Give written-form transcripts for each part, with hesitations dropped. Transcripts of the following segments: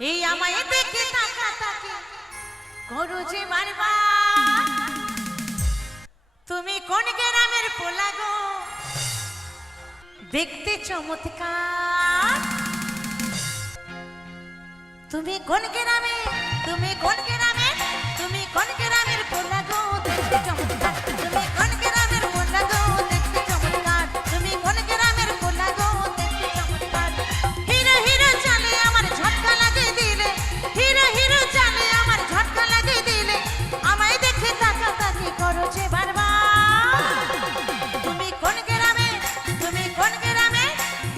এই আমায় দেখে তাকা তাকে করো যে বারবার। তুমি কোন গ্রামের পোলা গো, দেখতে চমৎকার। তুমি কোন গ্রামে, তুমি কোন গ্রামে, তুমি কোন গ্রামের পোলা গো, দেখতে চমৎকার। তুমি কোন গ্রামের পোলা গো, দেখতে চমৎকার। তুমি কোন গ্রামের পোলা গো, দেখতে চমৎকার। হিরো হিরো চালে আমার ঝটকা লাগে দিলে, হিরো হিরো চালে আমার ঝটকা লাগে দিলে, আমায় দেখে তাকা তাকি করো যে বারবার। তুমি কোন গ্রামে, তুমি কোন গ্রামে,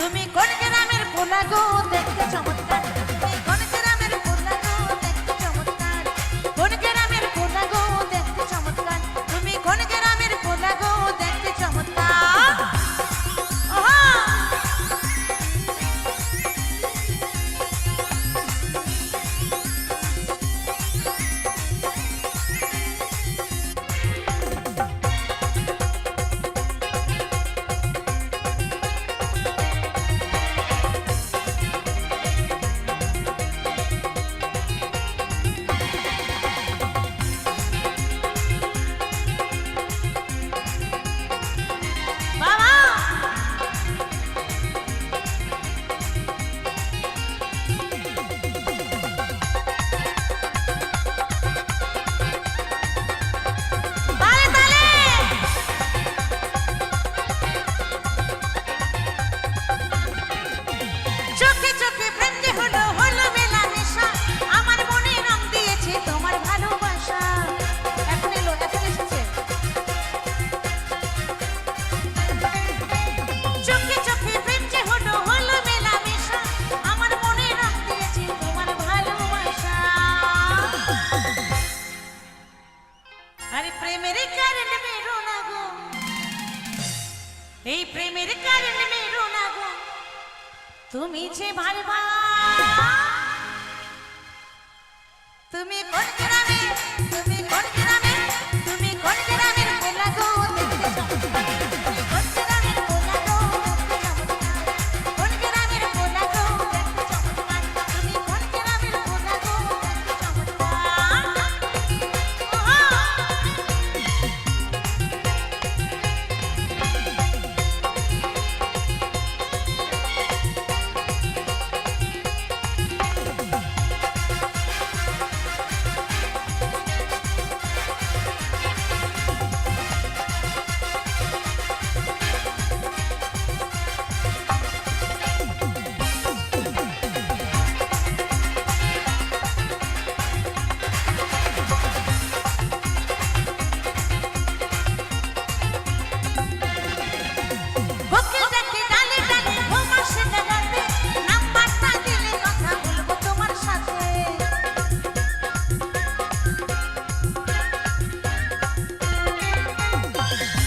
তুমি কোন গ্রামের পোলা গো, দেখতে চমৎকার। তুমি কোন গ্রামের পোলা গো, দেখতে চমৎকার। কোন গ্রামের পোলা গো, দেখতে চমৎকার। তুমি কোন গ্রামের পোলা গো, দেখতে চমৎকার। ওহো বাবা তালে তালে চোখে চোখে প্রেম যে হলো হলো মেলামেশা, আমার মনে রং দিয়েছে তোমার ভালোবাসা। এখন এলো, এখন এসেছে। চোখে চোখে প্রেম যে হলো হলো মেলামেশা, আমার মনে রং দিয়েছে তোমার ভালোবাসা। আরে প্রেমের কারণ মেরো না গো, এই প্রেমের কারণ মেরো না গো, তুমি যে বারবার। তুমি কোন গ্রামে, তুমি কোন গ্রামে, তুমি কোন গ্রামের পোলা গো, দেখতে চমৎকার। তুমি কোন গ্রামের পোলা গো, দেখতে চমৎকার। কোন গ্রামের পোলা গো, দেখতে চমৎকার। তুমি কোন গ্রামের পোলা গো, দেখতে চমৎকার। ওহো কোকিল ডাকে ডালে ডালে, ঘুম আসে না রাতে, নাম্বারটা দিলে কথা বলবো তোমার সাথে।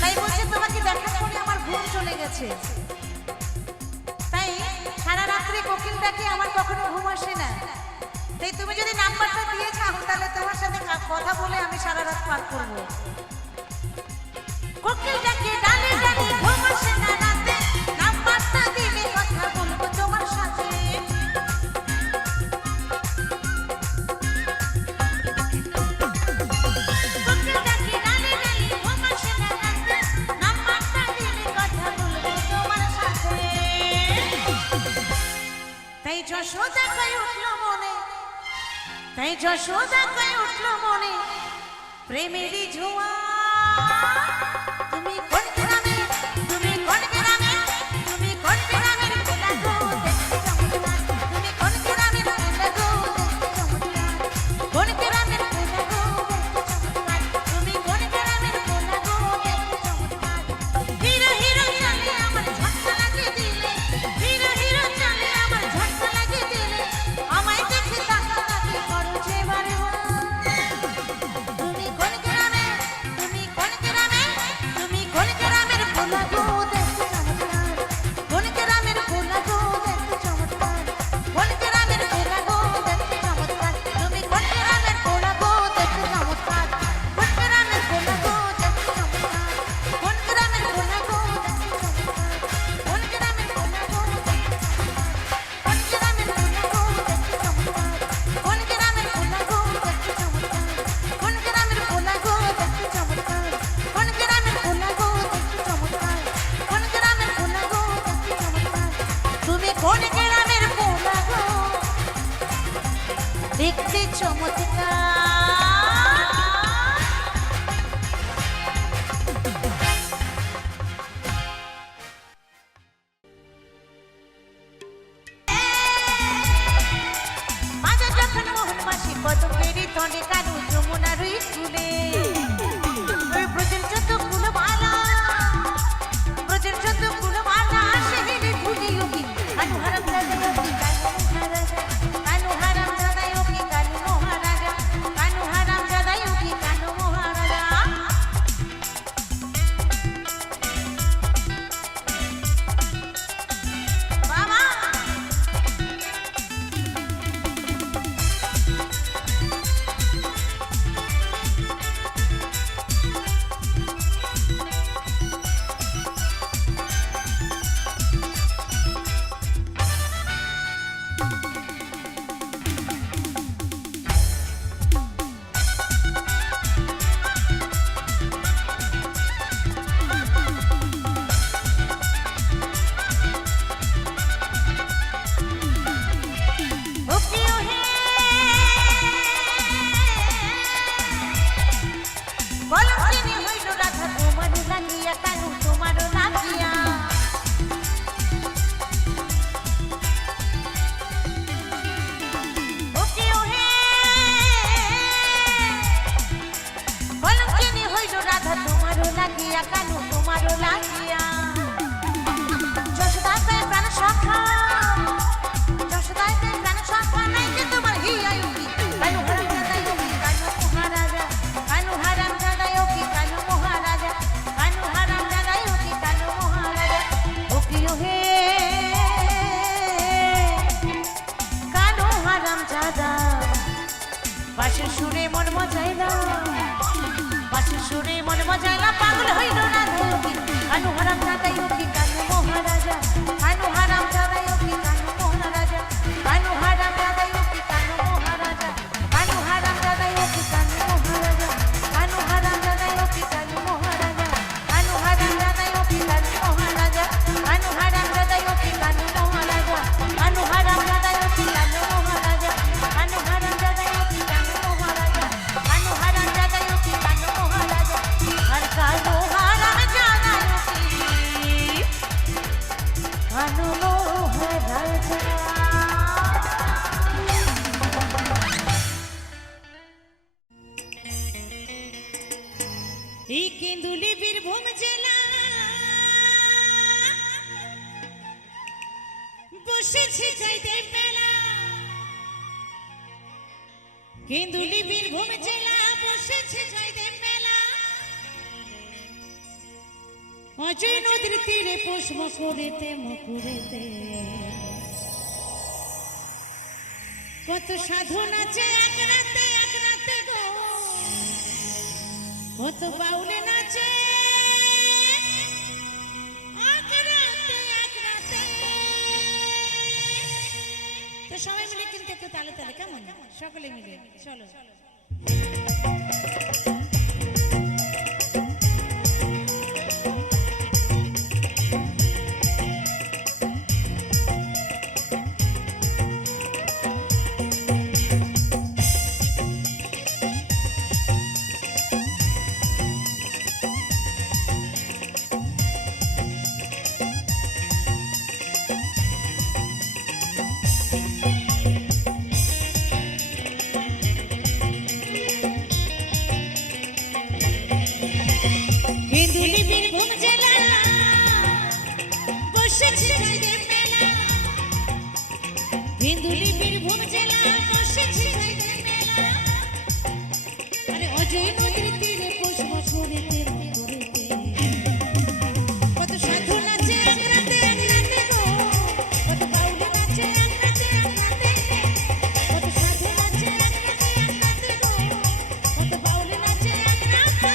তাই বলছে তোমাকে দেখার পরে আমার ঘুম চলে গেছে। তাই সারা রাত্রি কোকিল ডাকে আমার কখনো ঘুম আসে না। তাই তুমি যদি নাম্বারটা দিয়ে যাও, তাহলে তোমার সাথে কথা বলে আমি সারা রাত পার করবো। কোকিল ডাকে ডালে ডালে, ঘুম আসে না রাতে, নাম্বারটা দিলে কথা বলবো তোমার সাথে। কোকিল ডাকে ডালে ডালে, ঘুম আসে না রাতে, নাম্বারটা দিলে কথা বলবো তোমার সাথে। তাই যশোদা কই উঠলো মনে, তাই যশোদা কই উঠলো মনে, প্রেমেরই ঝুয়া। তুমি কোন গ্রামে, তুমি কোন গ্রামে, তুমি কোন গ্রামের পোলা গো, দেখতে চমৎকার। তুমি কোন গ্রামের পোলা গো, দেখতে চমৎকার। কোন গ্রামের পোলা গো, দেখতে চমৎকার। তুমি কোন গ্রামের পোলা গো, দেখতে চমৎকার। হিরো হিরো চালে আমার ঝটকা লাগে দিলে, হিরো হিরো চালে আমার ঝটকা লাগে দিলে, আমায় দেখে তাকা তাকি করো যে বারবার। তুমি কোন গ্রামে, তুমি কোন গ্রামে, তুমি কোন গ্রামে, দেখতে চমৎকার। মাঝে যখন মোহন মাসি পদমেরই তনে কানু যমুনার স্কুলে ওই ব্রজের যত কুলমালা ব্রজের যত কুলমালা সেদিনে ভুলি যোগী কানু হারাম দাদা যোগী কানু মহারাজা কানু হারাম দাদা যোগী কানু মহারাজা কানু হারাম দাদা যোগী কানু মহারাজা। বাবা বলছিনি হইল রাধা তোমারও লাগিয়া কানু তোমারও লাগিয়া বলছিনি হইল রাধা তোমারও লাগিয়া কানু তোমারও লাগিয়া যশোদায় পায় প্রাণ সখা যশোদায় পায় প্রাণ সখা নাই যে তোমার হিয়া যোগী কানু হারাম দাদা যোগী কানু মহারাজা কানু হারাম দাদা যোগী কানু মহারাজা কানু হারাম দাদা যোগী কানু মহারাজা। ও প্রিয় হে কানু হারাম দাদা বাঁশির সুরে মন মজাইলা বাঁশির সুরে মন মজাইলা পাগল হইল রাধা যোগী কানু হারাম দাদা যোগী কানু মহারাজা কানু হারাম দাদা যোগী কানু মহারাজা কানু হারাম দাদা যোগী কানু মহারাজা কানু হারাম দাদা যোগী কানু মহারাজা কানু হারাম দাদা যোগী কানু মহারাজা কানু হারাম দাদা যোগী কানু মহারাজা কানু হারাম দাদা যোগী কানু মহারাজা কানু হারাম দাদা যোগী কানু মহারাজা কানু হারাম দাদা যোগী কানু মহারাজা কানু হারাম দাদা যোগী কানু মহারাজা আর কানু হারাম দাদা যোগী কানু মহারাজা। এই কেন্দুলি বীরভূম জেলা বসেছে যাইতে মেলা কেন্দুলি বীরভূম জেলা বসেছে যাইতে মেলা অজয় নদীর তীরে পোষ মকুরেতে মকুরেতে কত সাধু নাচে এক রাতে গো কত বাউলে নাচে এক রাতে তো সবাই মিলে কিন্তু একটু তালে তালে কেমন সকলে মিলে চলো কেন্দুলি বীরভূম জেলা বসেছে যাইতে মেলা কেন্দুলি বীরভূম জেলা বসেছে যাইতে মেলা আরে অজয় নদীর তীরে পোষ মকুরেতে মকুরেতে কত সাধু নাচে এক রাতে গো কত বাউলে নাচে এক রাতে কত সাধু নাচে এক রাতে গো কত বাউলে নাচে এক রাতে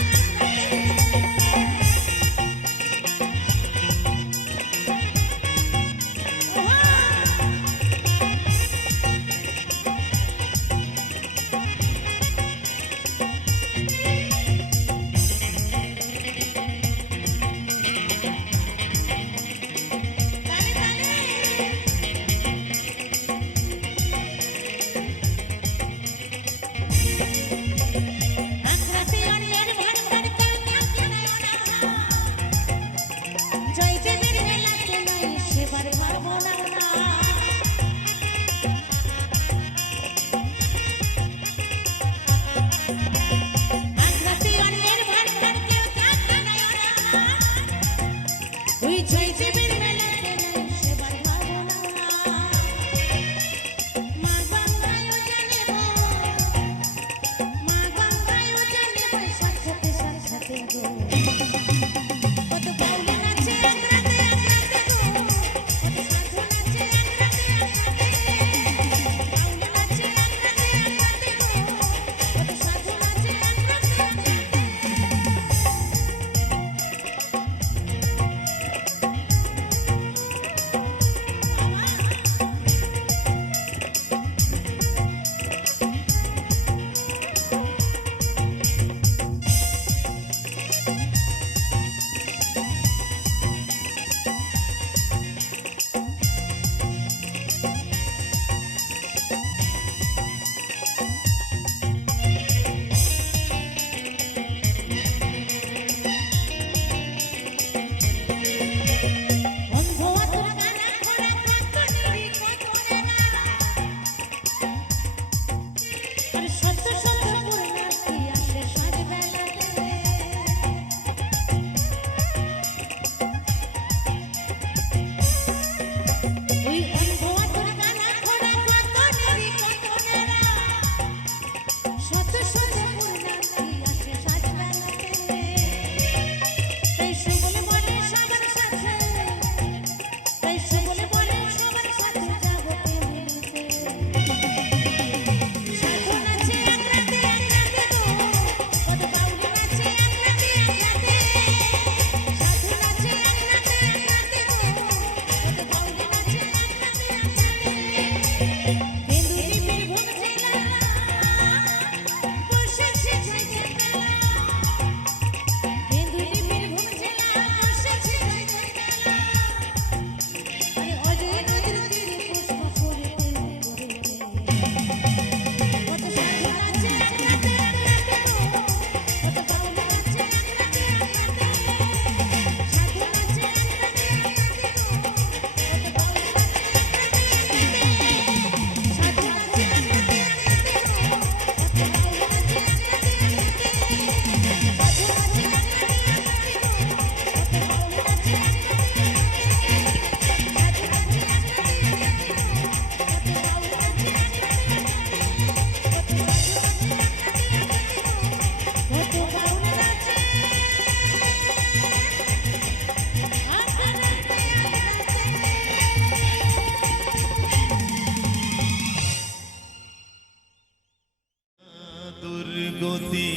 দুর্গতি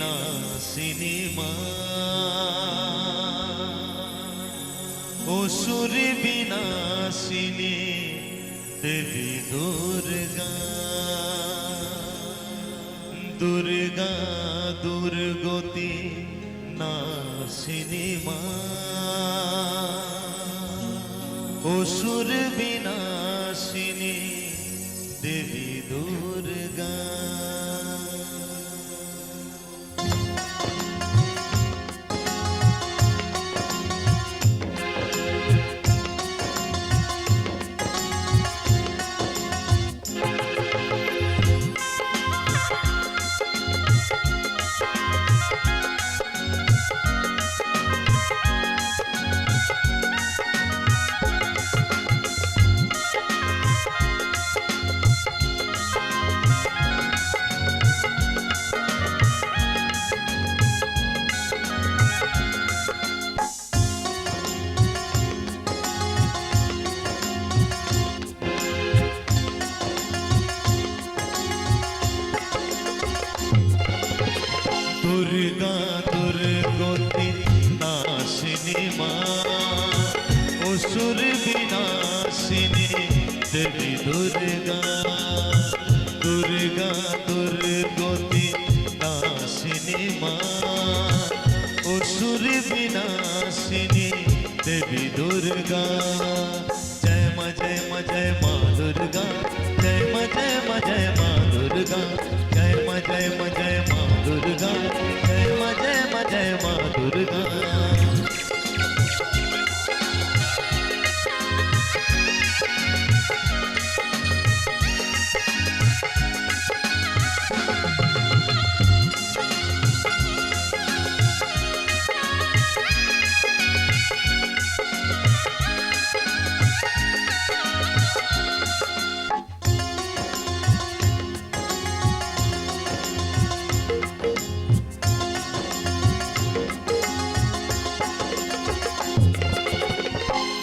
না সিনেমা অসুর বিনাশিনী দেবী দুর্গা দুর্গা দুর্গতি নাশিনী মা অসুর বিনাশিনী দেবী দুর্গা দুর্গা দুর্গতি নাশিনী মা অসুর বিনাশিনী দেবী দুর্গা দুর্গা দুর্গতি নাশিনী মা অসুর বিনাশিনী দেবী দুর্গা জয় মা জয় মা জয় মা দুর্গা জয় মা জয় মা জয় মা দুর্গা জয় মা জয় মা জয় মা দুর্গা জয় মা জয় মা জয় মা দুর্গা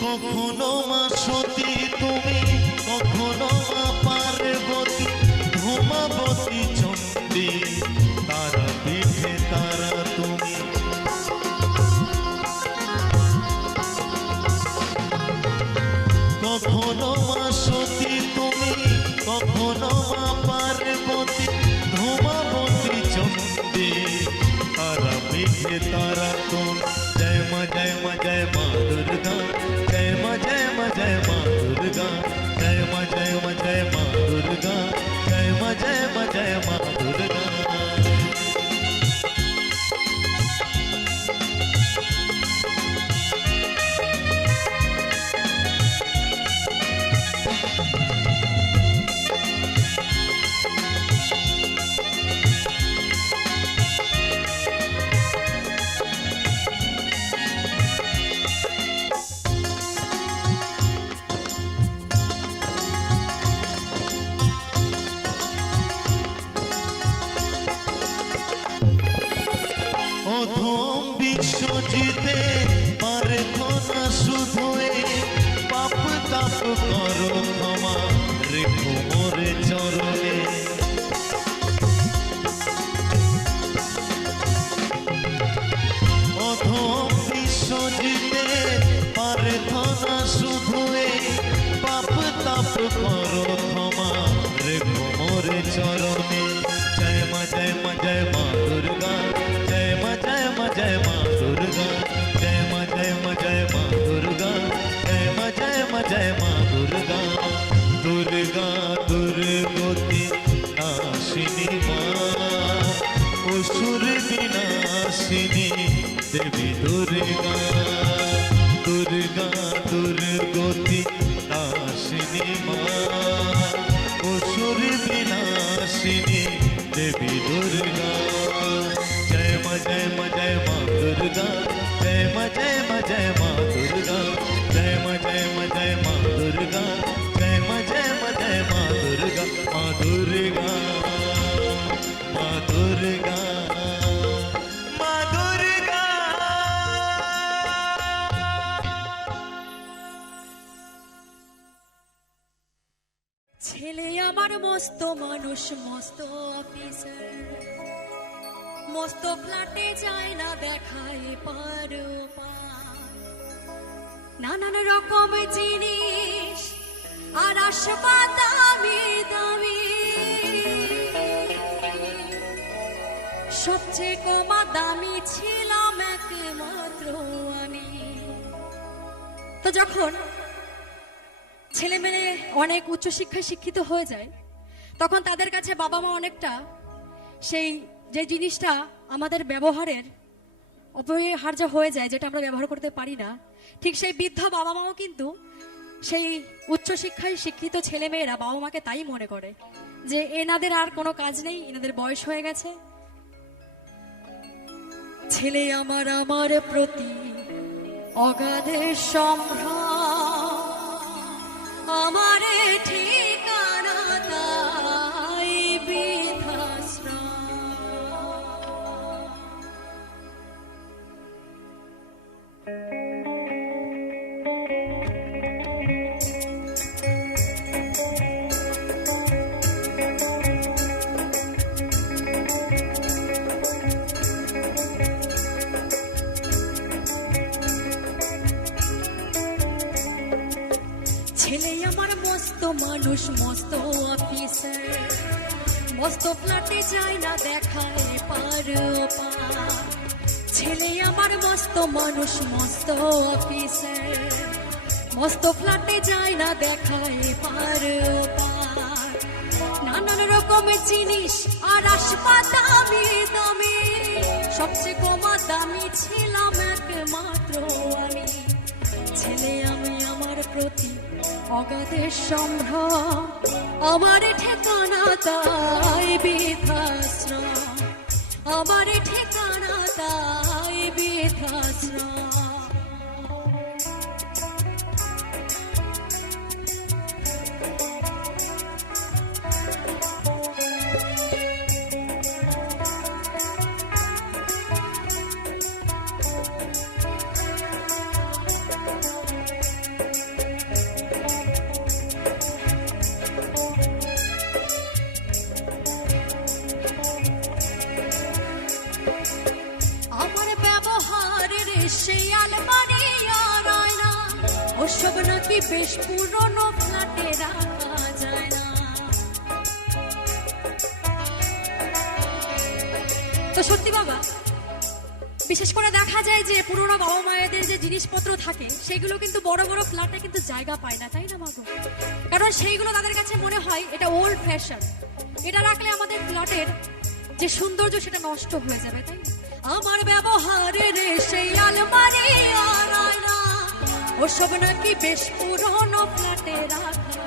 কখনো মা সতী তুমি কখনো মা পার্বতী ধূমাবতী চণ্ডী তারা পিঠে তারা তুমি কখনো মা সতী তুমি কখনো মা পার্বতী ধূমাবতী চণ্ডী তারা পিঠে তারা তুমি জয় মা জয় মা জয় মা দুর্গা জয় মা জয় মা জয় মা দুর্গা জয় মা জয় মা জয় মা দুর্গা জয় মা জয় মা জয় মা দুর্গা অধম বিশ্বজিতে প্রার্থনা শুধু পাপ তাপ করো ক্ষমা রেখো মোরে চরণে অধম বিশ্বজিতে প্রার্থনা শুধু পাপ তাপ করো ক্ষমা রেখো মোরে চরণে জয় মা জয় মা জয় মা দুর্গা জয় মা জয় মা জয় মা দুর্গা জয় মা জয় মা জয় মা দুর্গা জয় মা জয় মা জয় মা দুর্গা দুর্গা দুর্গতি নাশিনী মা অসুর বিনাশিনী দেবী দুর্গা দুর্গা দুর্গতি নাশিনী মা অসুর বিনাশিনী দেবী দুর্গা জয় মা জয় মা জয় মা দুর্গা জয় মা জয় মা জয় মা দুর্গা জয় মা জয় মা জয় মা দুর্গা জয় মা জয় মা জয় মা দুর্গা মা দুর্গা মা দুর্গা মা দুর্গা ছেলে আমার মস্ত মানুষ মস্ত অফিসার সমস্ত ফ্ল্যাটে যায় না দেখাই পারো নানান রকম জিনিস আর আসবাব দামি দামি, সবচেয়ে কমা দামি ছিলাম একমাত্র আমি। তো যখন ছেলে মেয়ে অনেক উচ্চশিক্ষায় শিক্ষিত হয়ে যায় তখন তাদের কাছে বাবা মা অনেকটা সেই যে জিনিসটা আমাদের ব্যবহারের অপরিহার্য হয়ে যায়, যেটা আমরা ব্যবহার করতে পারি না, ঠিক সেই বৃদ্ধ বাবা মাও কিন্তু সেই উচ্চশিক্ষায় শিক্ষিত ছেলে মেয়েরা বাবা মাকে তাই মনে করে যে এনাদের আর কোনো কাজ নেই, এনাদের বয়স হয়ে গেছে। ছেলে আমার আমার প্রতি অগাধের সম্ভ্রম, আমারে ঠিকানা তাই বৃদ্ধাশ্রম। ছেলে আমার মস্ত মানুষ, মস্ত অফিসার, মস্ত ফ্ল্যাটে যায় না দেখায় পারো পার। ছেলে আমার মস্ত মানুষ, মস্ত অফিসার, মস্ত ফ্ল্যাটে যায় না দেখায় পারো পার। নানান রকমের জিনিস আর আসবাব দামি দামি, সবচেয়ে কমা দামি ছিলাম একমাত্র আমি। ছেলে আমি আমার প্রতি অগাধের সম্ভ্রম, আমার ঠিকানা তাই বৃদ্ধাশ্রম, আমার ঠিকানা তাই বৃদ্ধাশ্রম। সেই আলমারি আর আয়না ওসব নাকি বেশ পুরনো ফ্ল্যাটে রাখা যায় না। তো সত্যি বাবা, বিশেষ করে দেখা যায় যে পুরনো বাবা মায়েদের যে জিনিসপত্র থাকে সেগুলো কিন্তু বড় বড় ফ্ল্যাটে কিন্তু জায়গা পায় না, তাই না মাগো? কারণ সেইগুলো তাদের কাছে মনে হয় এটা ওল্ড ফ্যাশন, এটা রাখলে আমাদের ফ্ল্যাটের যে সৌন্দর্য সেটা নষ্ট হয়ে যাবে, তাই না? আমার ব্যবহারের সেই আলমারি আর আয়না ওসব নাকি বেশ পুরনো ফ্ল্যাটে রাখা।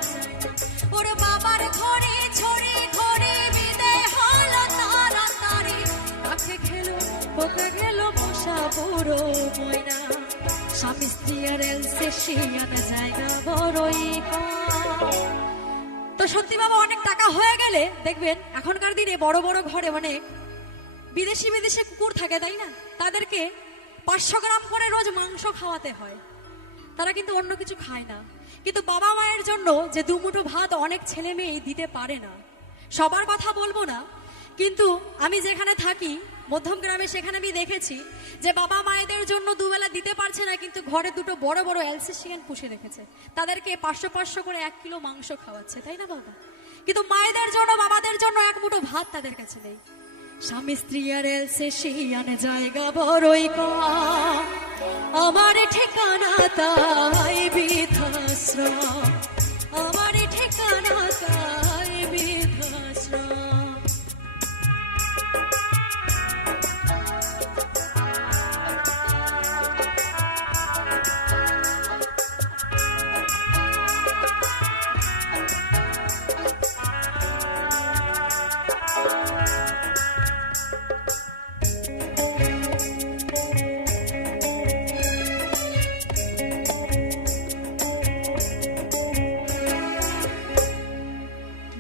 ওর বাবার ঘরে ছড়ি ঘরে বিদায় হলো তাড়াতাড়ি, কাকে খেলো বকে গেল মশা বড় ময়না। স্বামী স্ত্রী আর এলসেশিয়ান জায়গা বড়ই কম। তো সত্যি বাবা, অনেক টাকা হয়ে গেলে দেখবেন এখনকার দিনে বড় বড় ঘরে অনেক বিদেশি বিদেশি কুকুর থাকে, তাই না? তাদেরকে 500 গ্রাম করে রোজ মাংস খাওয়াতে হয়, তারা কিন্তু অন্য কিছু খায় না। কিন্তু বাবা মায়ের জন্য যে দুমুঠো ভাত অনেক ছেলে মেয়ে দিতে পারে না। সবার কথা বলবো না, কিন্তু আমি যেখানে থাকি মধ্যম গ্রামে, সেখানে আমি দেখেছি যে বাবা মায়েদের জন্য দুবেলা দিতে পারছে না, কিন্তু ঘরে দুটো বড় বড় এলসেশিয়ান পুষে রেখেছে, তাদেরকে 500 করে 1 কিলো মাংস খাওয়াচ্ছে, তাই না বাবা? কিন্তু মায়েদের জন্য বাবাদের জন্য এক মুঠো ভাত তাদের কাছে নেই। স্বামী স্ত্রী আর এলসেশিয়ান জায়গা বড়ই কম, আমার ঠিকানা তাই বৃদ্ধাশ্রম, আমার ঠিকানা তাই বৃদ্ধাশ্রম।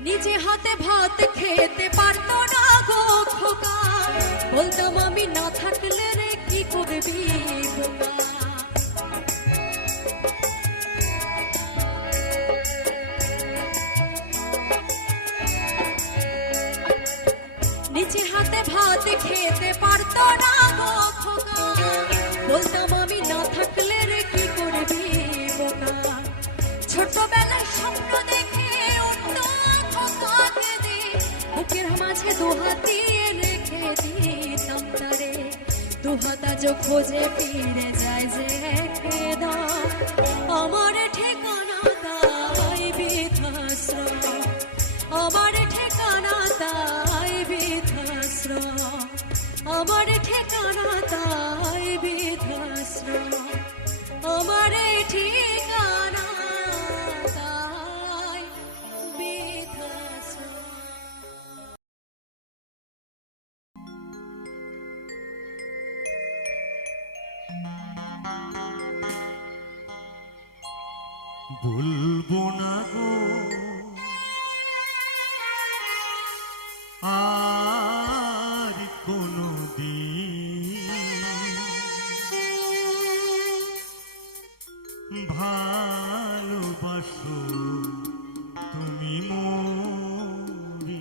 নিজে হাতে ভাত খেতে পারতো না গো খোকা, বলতাম আমি না থাকলে রে কি করবি খোকা। নিজে হাতে ভাত খেতে পেতে পারতো না গো খোকা, বলতাম আমি না থাকলে রে কি করবি বোকা। ছোটবেলায় স্বপ্ন দেখে উঠতো খোকা কেঁদে, বুকের মাঝে দুহাত দিয়ে রেখে দিতাম তারে। দুহাত আজ খোঁজে ফিরে যায় যে কেদা, আমার ঠিকানা তাই বৃদ্ধাশ্রম, আমার ঠিকানা তাই বৃদ্ধাশ্রম, আমার ঠিকানা তাই বৃদ্ধাশ্রম, আমার ঠিকানা তাই বৃদ্ধাশ্রম। বলবো না গো আর কোনদিন ভালোবাসো তুমি মোরে।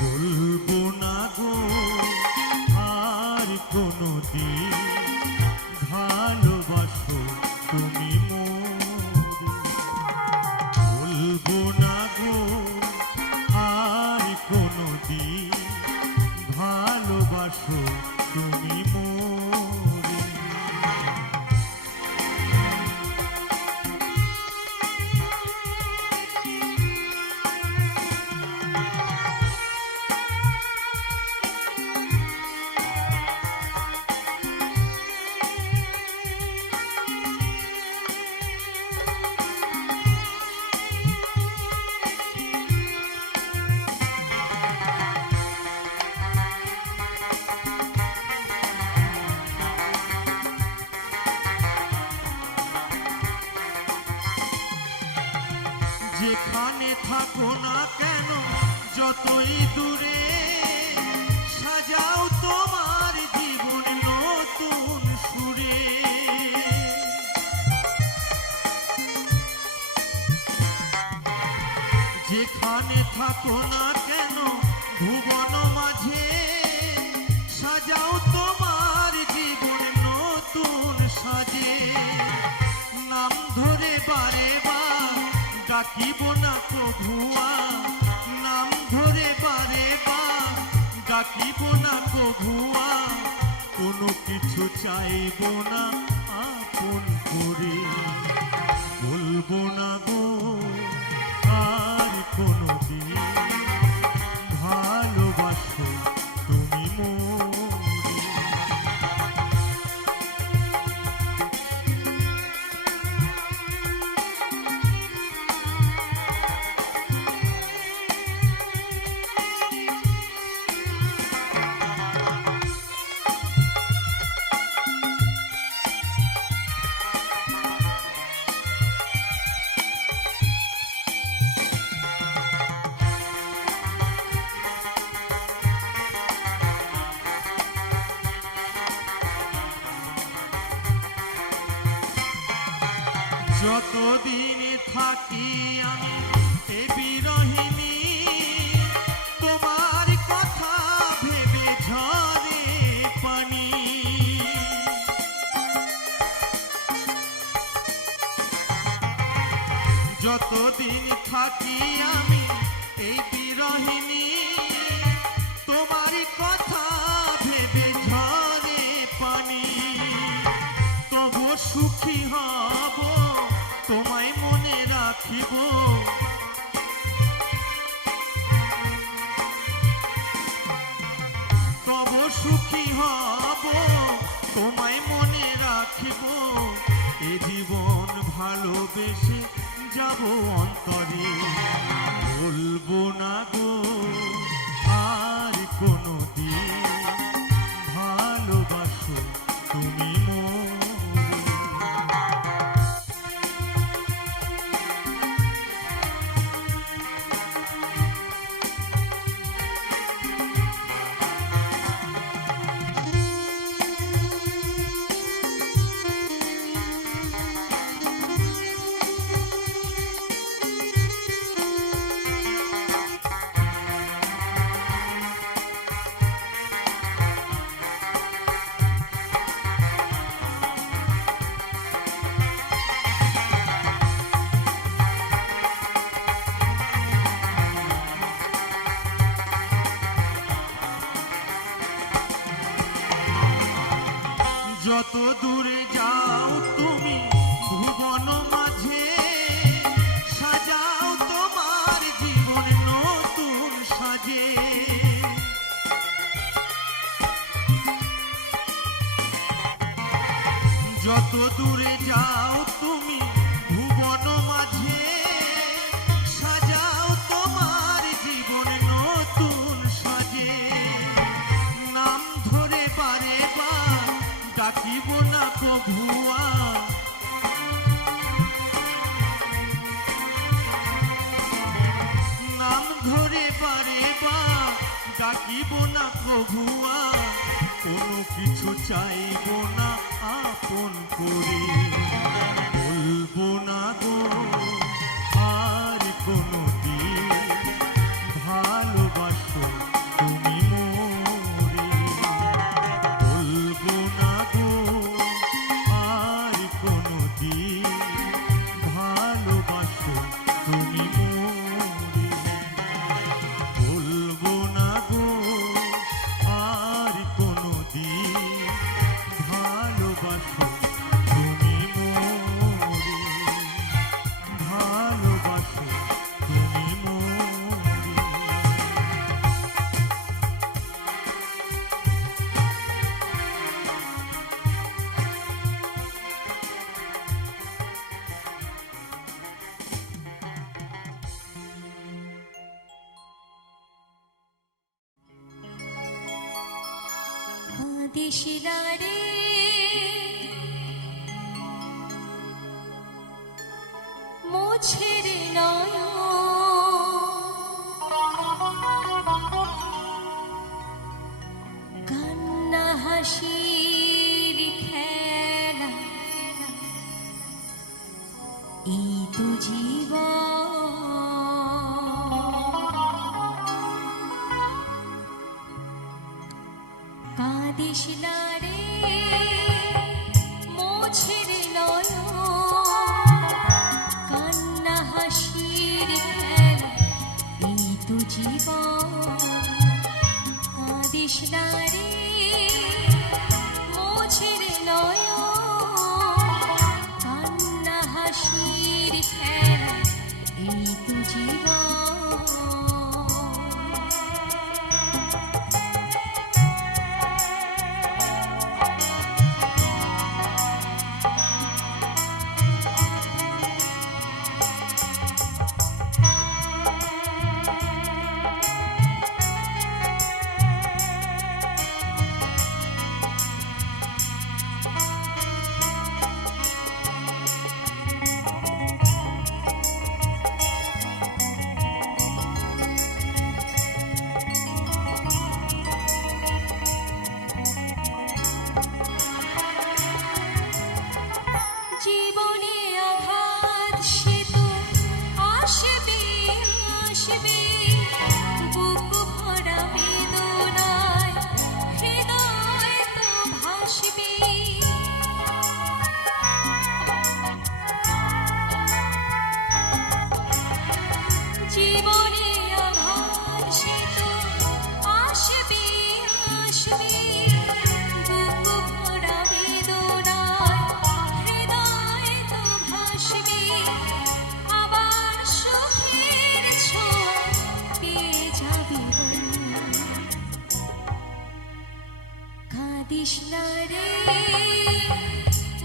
বলবো না গো আর কোনদিন ভালোবাসো তুমি মোরে। বলবো না গো আর কোনদিন ভালোবাসো তুমি মোরে। যেখানে থাকো না কেন যতই দূরে, সাজাও তোমার জীবন নতুন সুরে। যেখানে থাকো না কেন ভুবন মাঝে, সাজাও তোমার জীবন নতুন সাজে। নাম ধরে বারে বার ডাকিব না প্রভুয়া, নাম ধরে বারে বার ডাকিব না প্রভুয়া। কোনো কিছু চাইব না আপন করে। বলবো না গো আর কোনদিন ভালোবাসো তুমি মোরে। যতদিন থাকি আমি এ বিরহিনী, তোমার কথা ভেবে ঝরে পানি। যতদিন থাকি আমি এই বিরহিনী, তোমার কথা ভেবে ঝরে পানি। তবু সুখী হব তোমায় মনে রাখিব, তবু সুখী হব তোমায় মনে রাখিব। এ জীবন ভালোবেসে যাব অন্তরে। বলবো না গো আর কোনদিন ভালোবাসো তুমি মোরে। যত দূরে যাও তুমি ভুবন মাঝে, সাজাও তোমার জীবন নতুন সাজে। যত দূরে যাও তুমি ভুবন মাঝে, সাজাও তোমার জীবন নতুন সাজে। নাম ধরে বারে বার ডাকিব না প্রভুয়া, নাম ধরে বারে বার ডাকিব না প্রভুয়া, কোনো কিছু চাইব না আপন করে। বলবো না গো আর কোনো দিন ভালোবাসো তুমি মোরে। বলবো না গো আর কোনো দিন ভালোবাসো তুমি মোরে। বলবো না গো আর কোনো দিন ভালোবাসো তুমি মোরে। ভালোবাসো তুমি মোরে। দিশিলারে মোছের নয় কান্না হাসির খেলা, এই তো জীবন। কাঁদিস না রে মোছের নয়ন, কান্না হাসির খেলা, এই তো জীবন। কাঁদিস না রে মোছের নয়ন, কান্না হাসির খেলা, এই তো জীবন। জীবনে আঘাত সে তো আসবে আসবে, বুক ভরা বেদনায় হৃদয় তো ভাসবে। জীবনে আঘাত সে তো আসবে আসবে, বুক ভরা বেদনায় হৃদয় তো ভাসবে। আবার সুখের ছোঁয়া পেয়ে যাবে। কাঁদিস না রে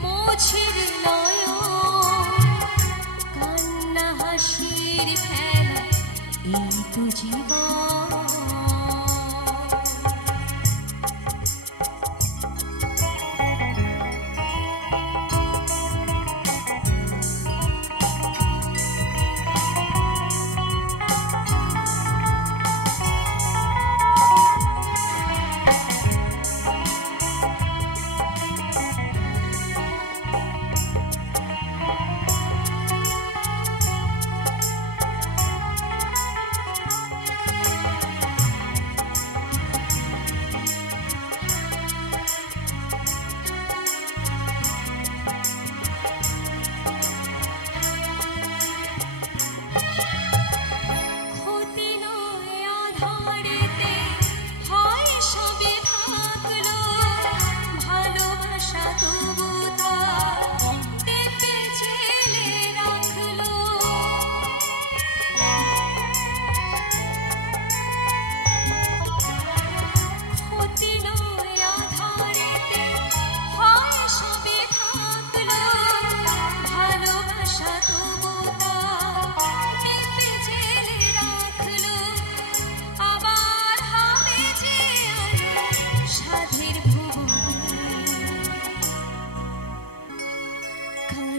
মোছের নয়ন, কান্না হাসির খেলা, এই তো জীবন।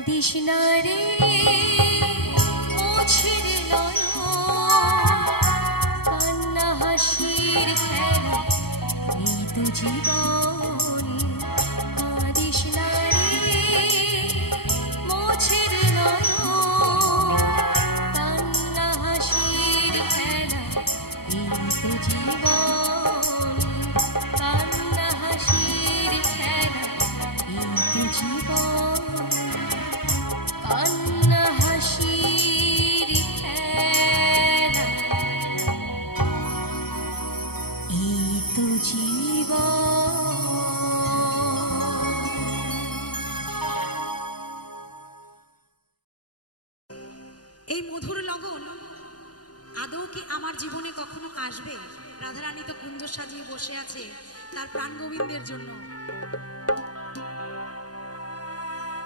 কাঁদিস না রে মোছের নয়ন, কান্না হাসির খেলা এই তো জীবন। কাঁদিস না রে মোছের নয়ন, কান্না হাসির খেলা এই তো জীবন। কান্না হাসির খেলা এই তো জীবন। কান্না হাসির খেলা এই তো জীবন। এই মধুর লগন আদৌ কি আমার জীবনে কখনো আসবে? রাধারানী তো কুঞ্জ সাজিয়ে বসে আছে তার প্রাণ গোবিন্দের জন্য।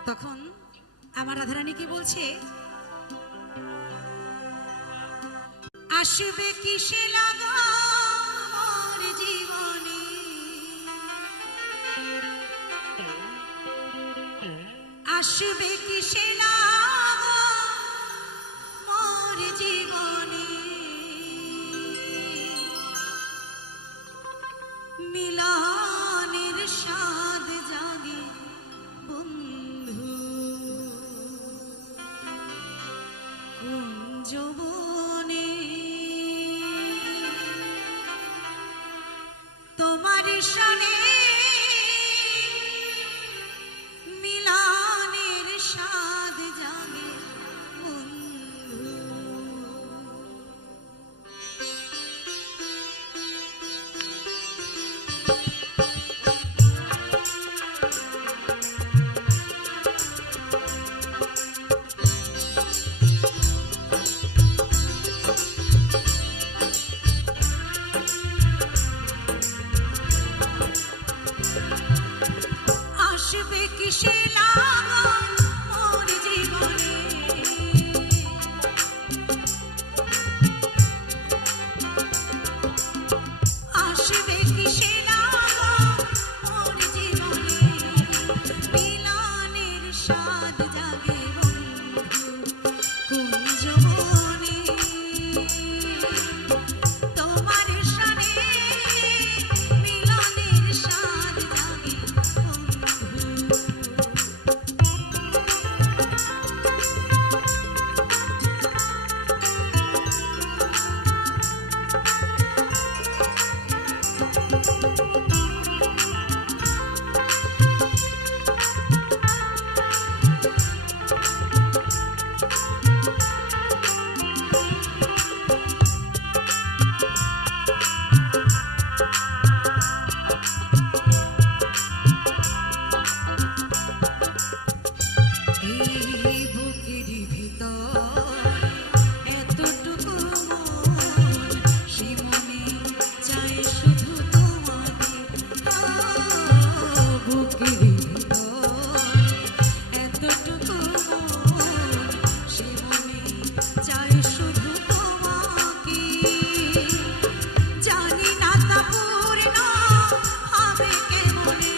তখন আমার রাধারানী কি বলছে, আসবে কিসে লাগা আমার জীবনে, আসবে কিসে লাগা আমার জীবনে, মিলনের স্বাদ জাগে বন্ধু কুঞ্জবনে। তোমার সনে মিলনের স্বাদ জাগে বন্ধু। আসবে কিসে লাগা মোর জীবনে, আসবে কিসে লাগা মোর জীবনে, মিলনের স্বাদ জাগে বন্ধু কুঞ্জবনে। তোমার সনে মিলনের স্বাদ জাগে বন্ধু। এই বুকের ভিতর এতটুকু মন, সে মনে চায় শুধু তোমাকে। বুকের ভিতর এতটুকু মন, সে মনে চায় শুধু তোমাকে। জানি না তা পূর্ণ হবে কেমনে,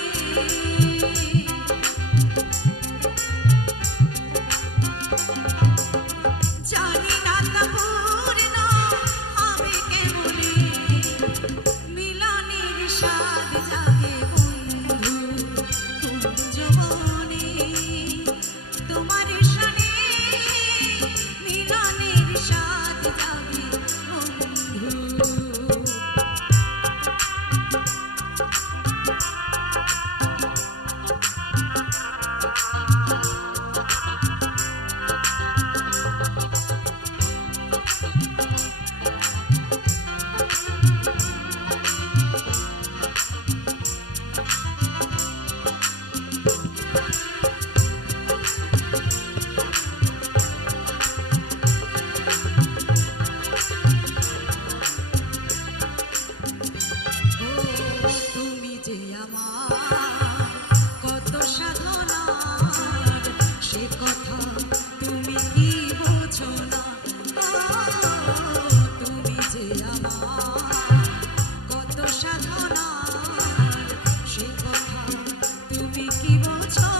জানি না তা পূর্ণ হবে কেমনে, মিলনের স্বাদ জাগে বন্ধু কুঞ্জবনে। তোমার সনে মিলনের স্বাদ জাগে বন্ধু। তুমি যে আমার কত সাধনার, সে কথা তুমি কি বোঝো না। তুমি যে আমার কত সাধনার, সে কথা তুমি কি বোঝো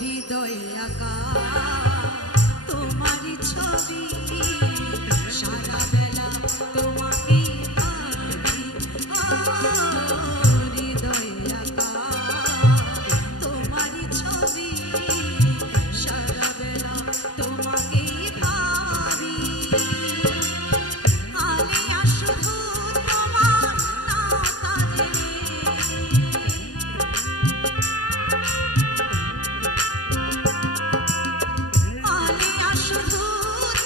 হৃদয়ে আঁকা তোমারই ছবি, সারা বেলা তোমাকে ভাবি। হৃদয়ে আঁকা তোমারই ছবি, সারা বেলা তোমাকে ভাবি। আলিয়া শুধু তোমার নাম কাজে আলিয়া শুধু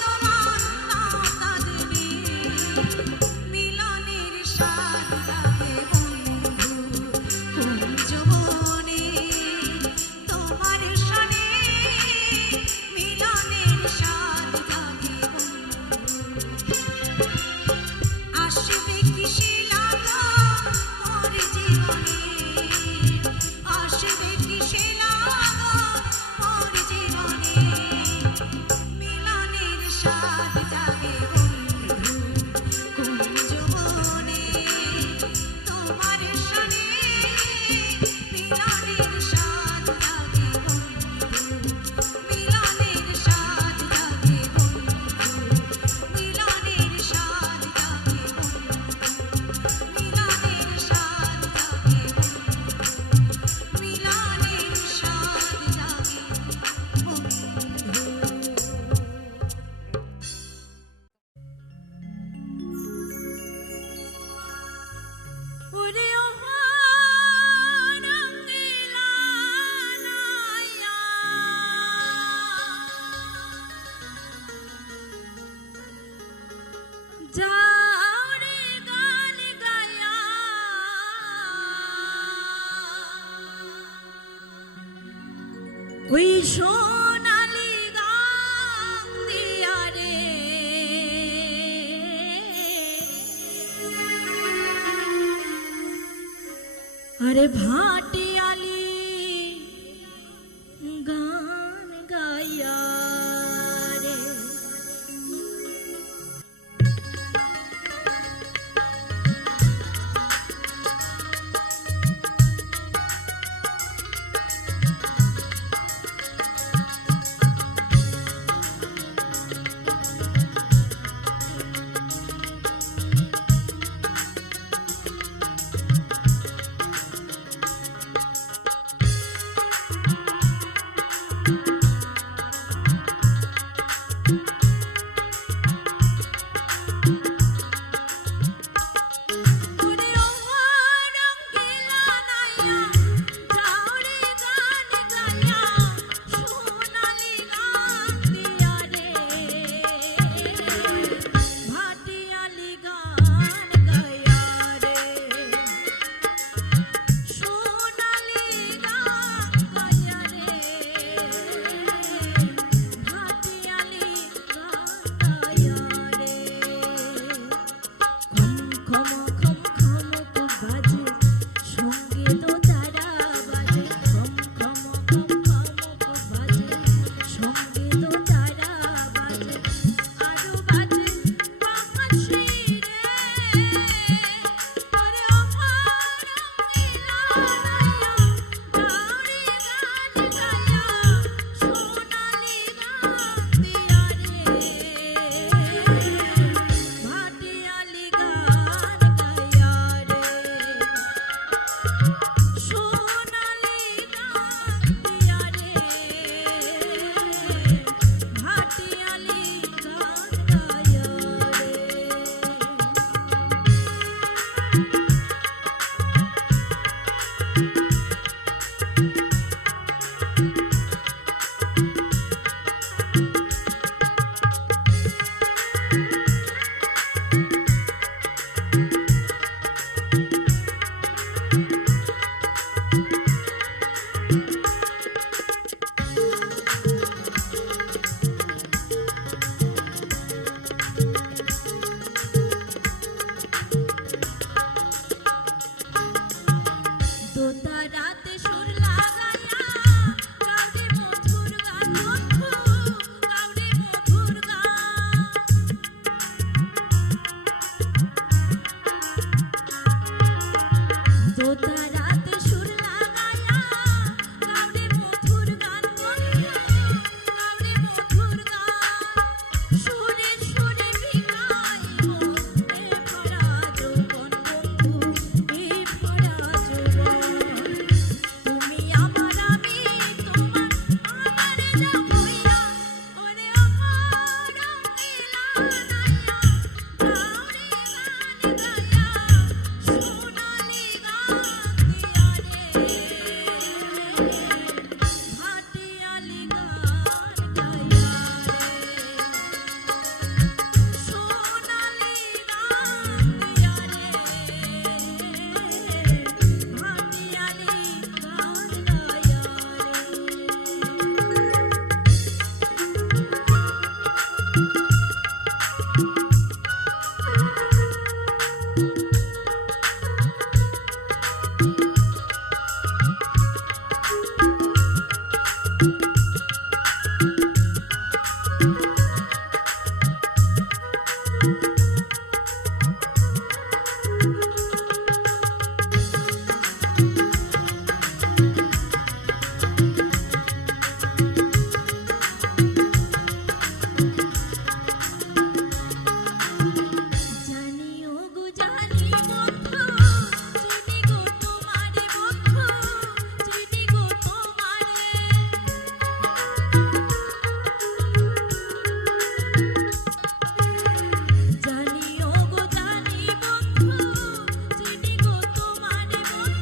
তোমার নাম কাঁদবে, মিলনের স্বাদ লাগে বন্ধু কুঞ্জবনে, তোমার সনে মিলনের স্বাদ লাগে বন্ধু। আসবে কি সে লাগন মোর জীবনে, আসবে কি সে লাগন মোর জীবনে, মিলনের স্বাদ জাগে বন্ধু কুঞ্জবনে, তোমার সনে মিলনের স্বাদ জাগে বন্ধু, মিলনের স্বাদ জাগে বন্ধু, মিলনের স্বাদ জাগে বন্ধু, মিলনের স্বাদ জাগে বন্ধু, মিলনের স্বাদ জাগে বন্ধু। ওরে ও রঙিলা নাইয়া, যাও রে গান গায়া, ওই সোনালি গান দিয়া রে, আরে ভাটিয়ালি গান গাইয়া রে।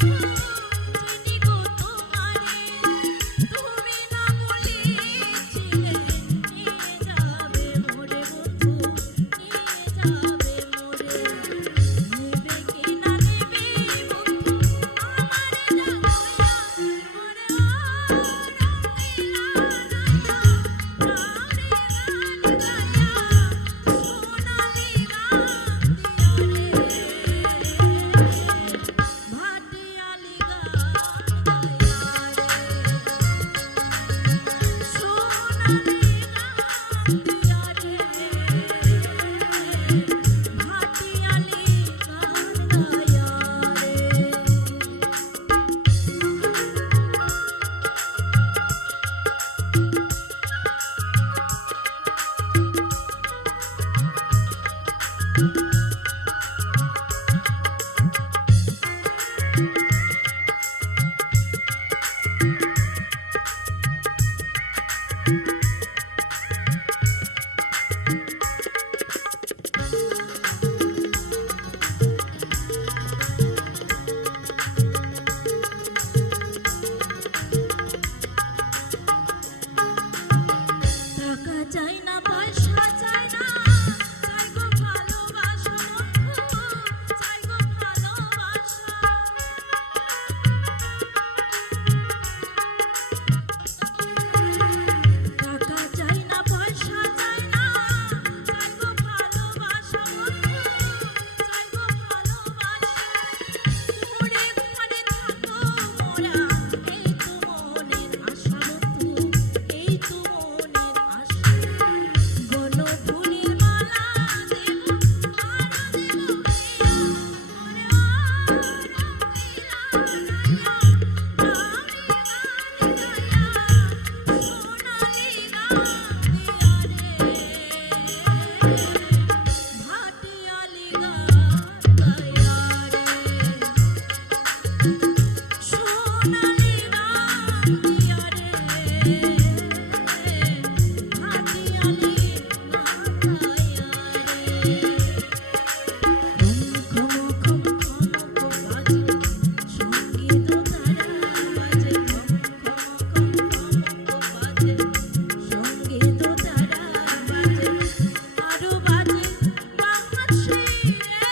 চিনি গো তোমারে তুমি না বলেছিলে নিয়ে যাবে মোরে বন্ধু নিয়ে যাবে মোরে নিবে কি না নিবে বন্ধু আমারে জাগয়া মোরে ও টাকা চাই না পয়সা চাই না চাই গো ভালোবাসা বন্ধু চাই গো ভালোবাসা টাকা চাই না পয়সা চাই না চাই গো ভালোবাসা বন্ধু চাই গো ভালোবাসা ঘুরে ঘুরে থাকো মোরা এই তো মনের আশা বন্ধু এই তো মনের আশা বন ফুলের মালা দেব আরো দেব প্রিয়া ওরে ও রঙ্গিলা রায়া রামে গান গায়া সোনালি গান দিয়া রে ভাটিয়ালি গান গায়া রে সোনালি গান দিয়া রে ভাটিয়ালি গান গায়া রে খম খম খম খম বাজে সঙ্গীত তারা বাজে খম খম খম খম বাজে সঙ্গীত তারা বাজে আরো বাজে বাঁশি রে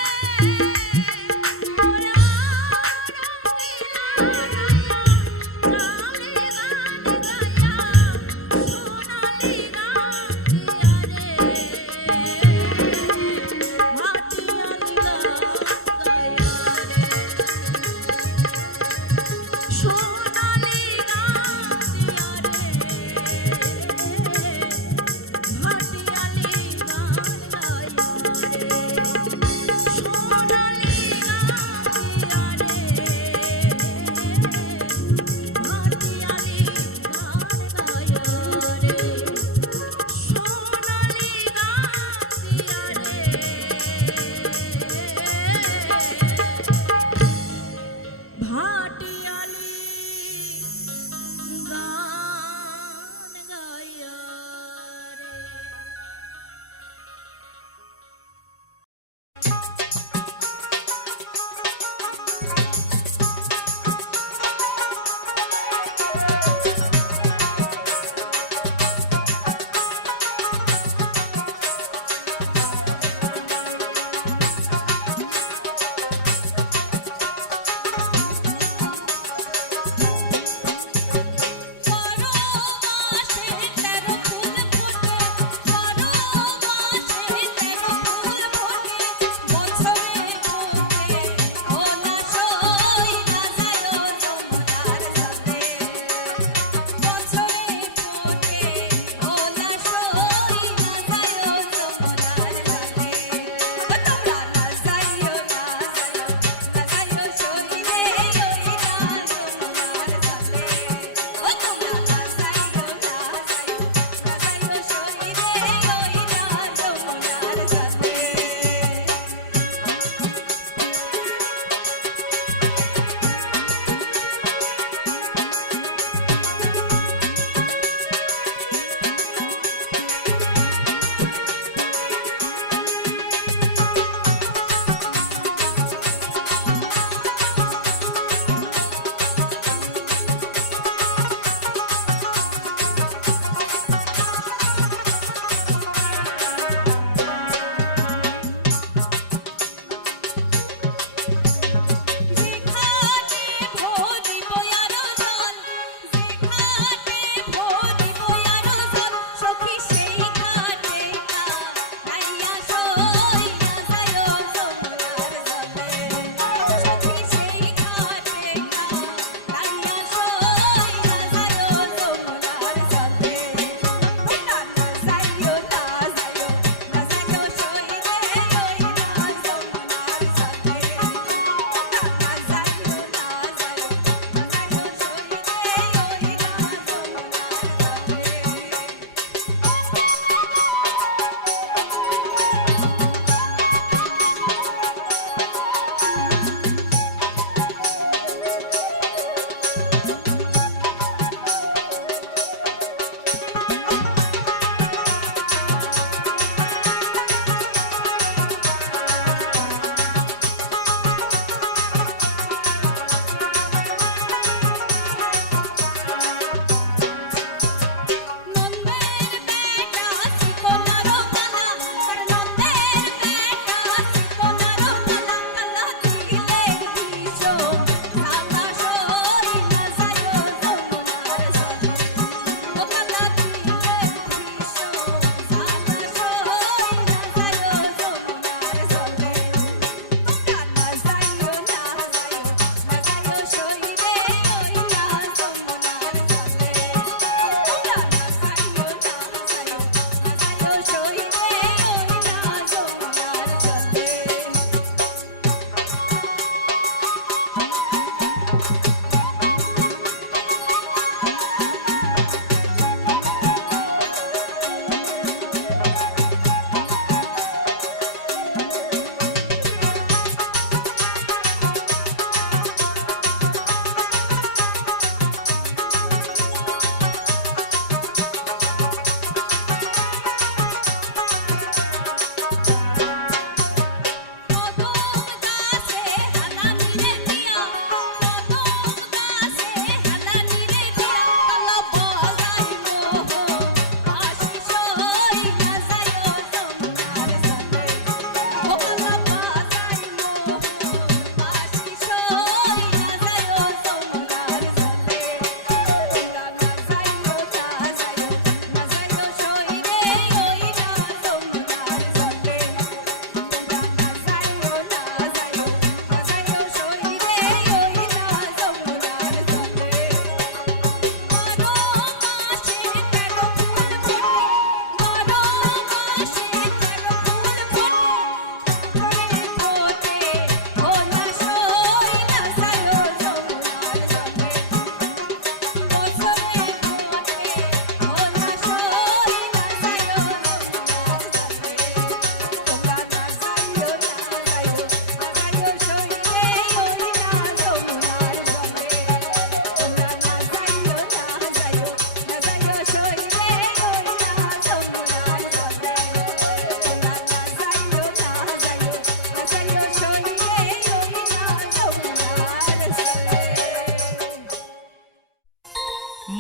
ওরে ও রঙ্গিলা রায়া রামে গান গায়া সোনালি গান দিয়া রে ভাটিয়ালি গান গায়া রে সোনালি গান দিয়া রে ভাটিয়ালি গান গায়া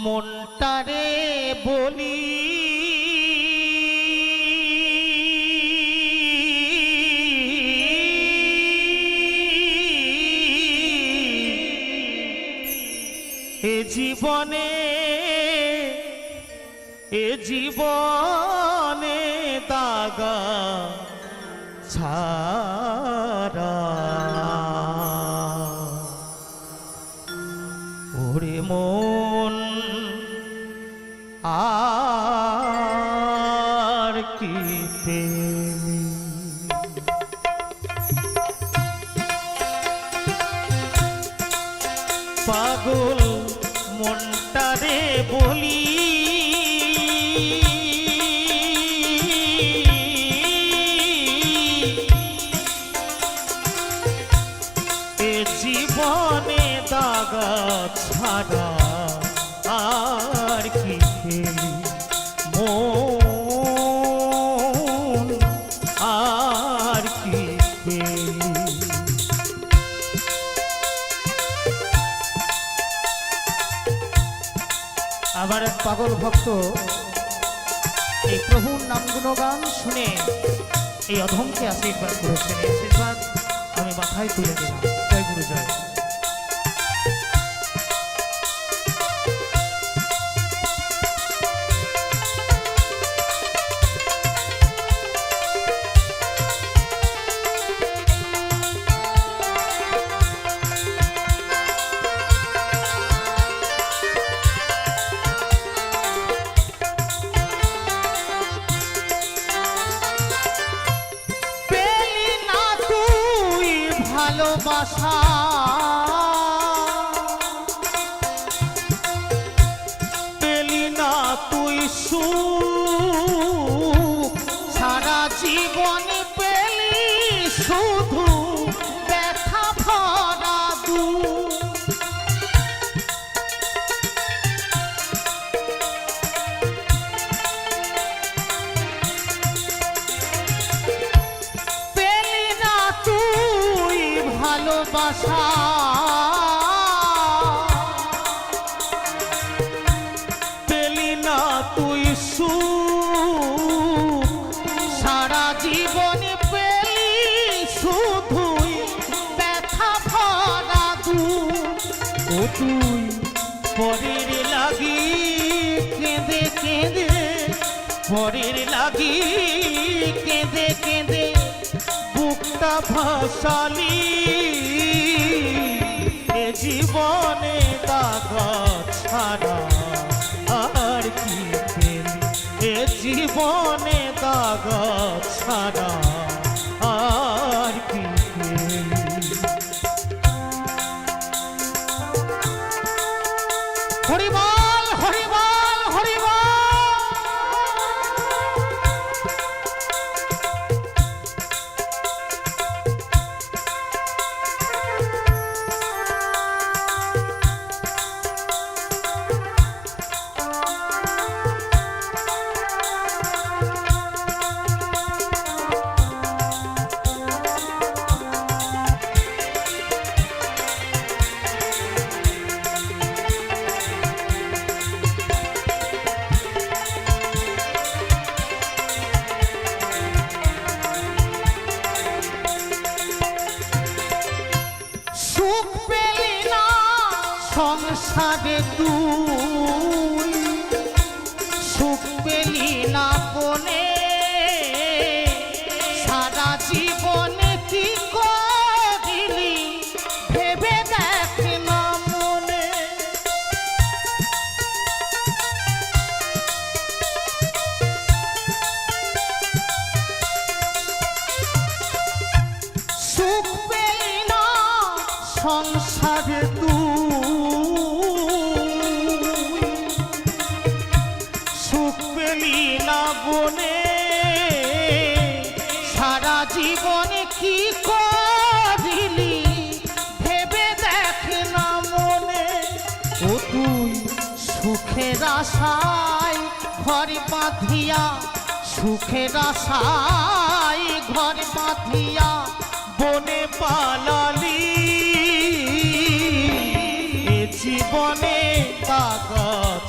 মনটারে বলি এ জীবনে দাগা ছাড়া ওরে মন আর কি পেলি পাগল মনটারে বলি এ জীবনে দাগা ছাড়া আর কি খেলি মন আর কি খেলি আমার এক পাগল ভক্ত এই প্রভুর নাম গুণগান শুনে এই অধমকে আশীর্বাদ করেছেন। এই আশীর্বাদ আমি মাথায় তুলে দিলাম। জয় গুরু জয়। ভালোবাসা পেলি না তুই সুখ সারা জীবন পেলি শুধু ব্যথা ভরা দুঃখ ভালোবাসা পেলি না তুই সুখ সারা জীবন পেলি শুধুই ব্যথা ভরা দুঃখ ও তুই পরের লাগি কেঁদে কেঁদে পরের লাগি কেঁদে কেঁদে বুকটা ভাসালি এ জীবনে দাগা ছাড়া আর কি পেলি এ জীবনে দাগা ছাড়া আর কি পেলি হরিবল হরিবল হরিবল সংসারে তুই সুখ পেলি না বনে সারা জীবনে কি করলি ভেবে দেখ না মনে সুখ পেলি না সংসারে তুই বনে সারা জীবনে কি করলি ভেবে দেখ না মনে ও তুই সুখের আশায় ঘর বাঁধিয়া সুখের আশায় ঘর বাঁধিয়া বনে পালালি এ জীবনে কাগজ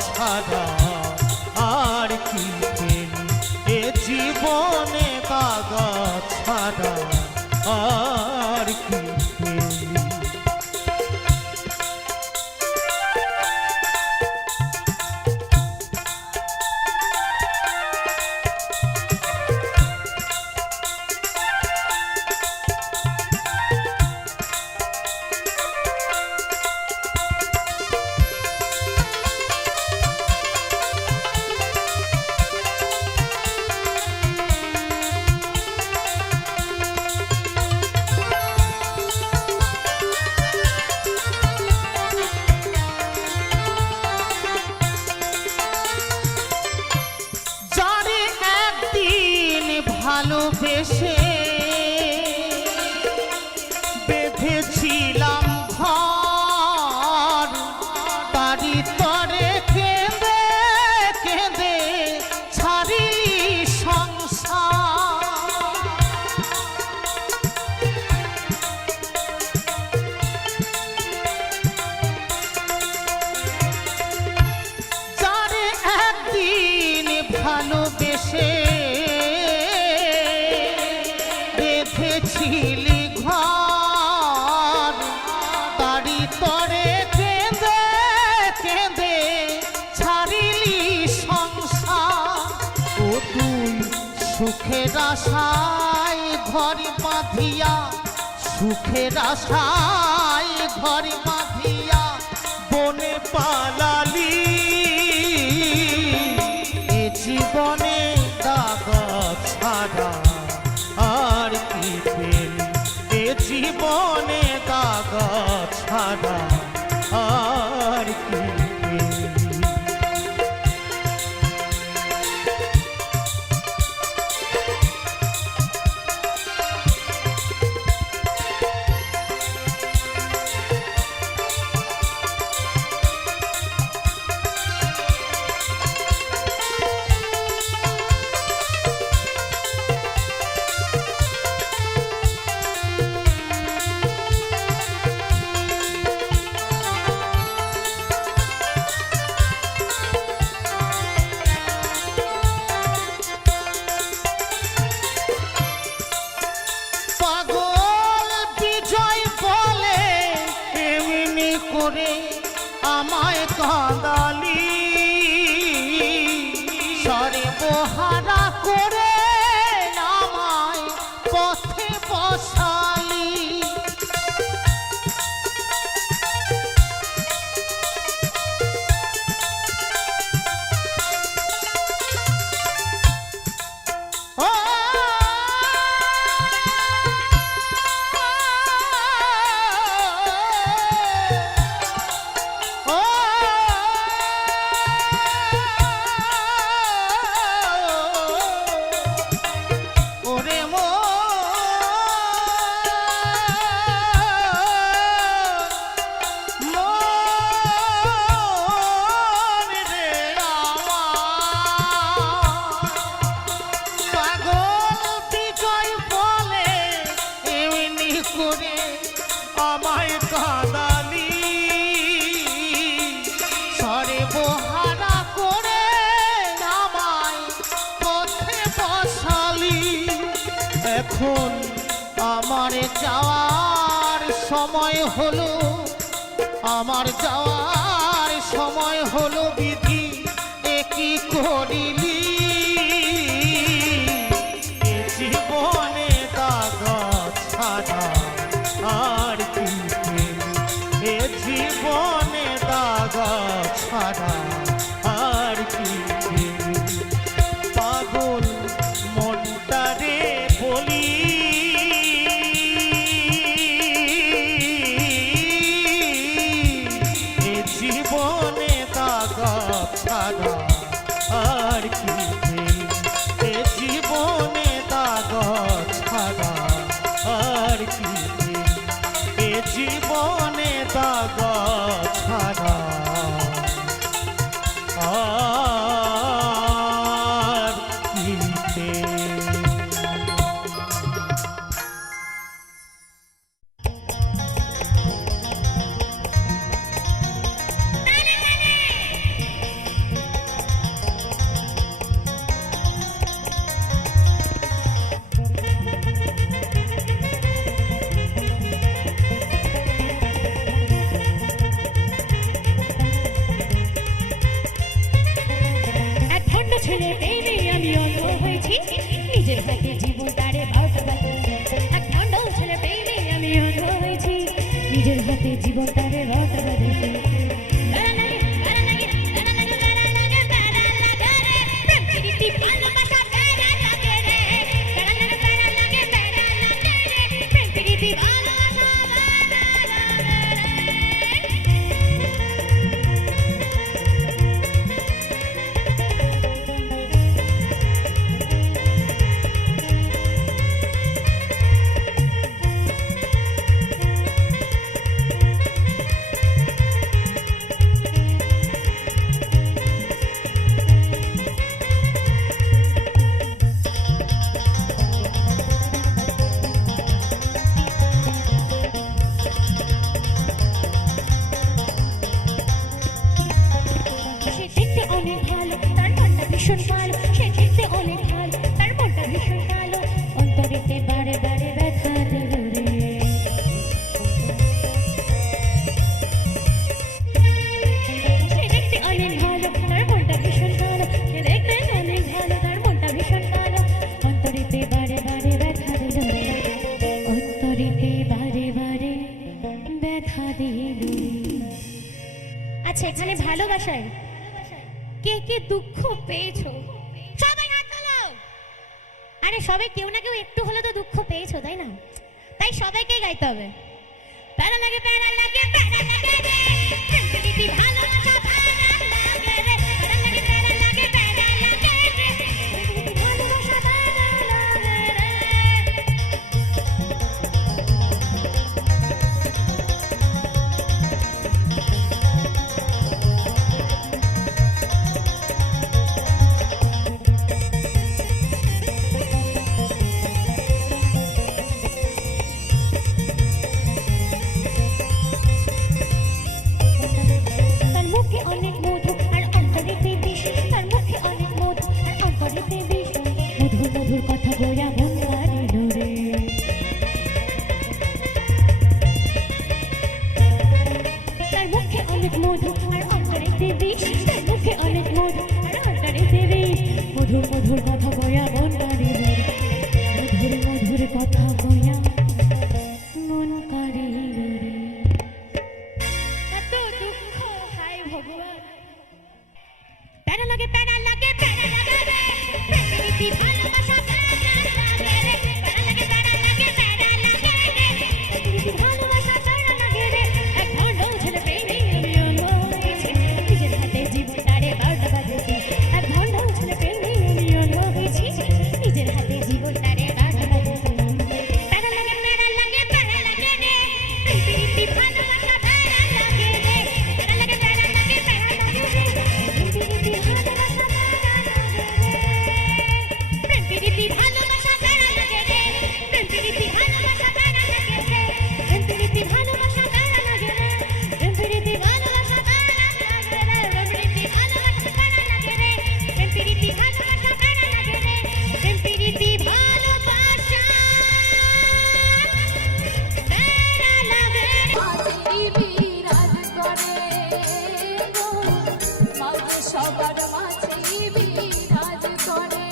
ভালোবেসে বেঁধেছিলাম ঘর, তারি তরে কেঁদে কেঁদে ছাড়িলি সংসার। যারে একদিন ভালোবেসে বেঁধেছিলি ঘর, তারি তরে কেঁদে কেঁদে ছাড়িলি সংসার। ও তুই সুখের আশায় ঘর বাঁধিয়া, সুখের আশায় ঘর বাঁধিয়া বনে পালালি। এ জীবনে দাগা ছাড়া আর কি পেলি, এ জীবনে দাগা ছাড়া আর কি পেলি। পাগল বিজয় বলে এমনি করে আমায় কাঁদালি, সর্বহারা করে আমায় পথে বসালি। ও ও ওরে মন রে আমার। পাগল বিজয় বলে এমনি করে আমায় কাঁদালি, সর্বহারা করে আমায় পথে বসালি। এখন আমার যাওয়ার সময় হলো, আমার যাওয়ার সময় হলো বিধি একই করিলি। এ জীবনে দাগা ছাড়া আর কি পেলি, এ জীবনে দাগা ছাড়া আর কি পেলি। পাগল মনটারে বলি, এ জীবনে দাগা ছাড়া আর কি পেলি, এ জীবনে দাগা ছাড়া আর কি পেলি, এ জীবনে দাগা ছাড়া আর কি পেলি। এক খণ্ড ছেলে প্রেমে আমি অন্ধ হয়েছি, নিজের হাতে জীবন তারে বারোটা বাজিয়েছি। এক খণ্ড ছেলে প্রেমে আমি অন্ধ হয়েছি, নিজের হাতে জীবন তারে বারোটা বাজিয়েছি। আচ্ছা এখানে ভালোবাসায় কে কে দুঃখ পেয়েছো সবাই হাত তোলো। আরে সবাই কেউ না কেউ একটু হলে তো দুঃখ পেয়েছো তাই না? তাই সবাইকে গাইতে হবে। প্যারা লাগে প্যারা লাগে প্যারা লাগে রে প্রীতি ভালোবাসা প্যারা লাগে রে প্যারা লাগে প্যারা লাগে প্যারা লাগে রে প্রীতি ভালোবাসা প্যারা লাগে রে। তার মুখে অনেক মধু আর অন্তরেতে বিষ, তার মুখে অনেক মধু আর অন্তরেতে বিষ, মধুর মধুর কথা বইয়া মন কাড়িল রে। তার মুখে অনেক মধু আর অন্তরেতে বিষ, তার মুখে অনেক মধু আর অন্তরেতে বিষ, মধুর মধুর কথা বইয়া মন কাড়িল রে, মধুর মধুর কথা বইয়া মন কাড়িল রে। এত দুঃখ হায় ভগবান। প্যারা লাগে প্যারা লাগে প্যারা লাগে রে প্রীতি ভালোবাসা প্যারা লাগে রে প্যারা লাগে প্যারা লাগে প্যারা লাগে রে প্রীতি ভালোবাসা প্যারা লাগে রে। এক ভণ্ড ছেলে প্রেমে আমি অন্ধ হয়েছি, নিজের হাতে জীবনটারে বারোটা বাজেছি। এক ভণ্ড ছেলে প্রেমে আমি অন্ধ হয়েছি, নিজের হাতে জীবনটারে বারোটা বাজেছি। প্যারা লাগে প্যারা লাগে প্যারা লাগে রে প্রীতি ভালোবাসা প্যারা লাগে রে প্যারা লাগে প্যারা লাগে প্যারা লাগে রে প্রীতি ভালোবাসা প্যারা লাগে রে প্রীতি ভালোবাসা প্যারা লাগে রে প্রীতি ভালোবাসা প্যারা লাগে রে প্রীতি ভালোবাসা প্যারা লাগে রে প্রীতি ভালোবাসা প্যারা লাগে রে প্রীতি ভালোবাসা প্যারা লাগে রে প্রীতি ভালোবাসা প্যারা লাগে রে প্রীতি ভালোবাসা প্যারা লাগে রে। মাঝেই বিরাজ করে গো, মাঝে সবার মাঝেই বিরাজ করে।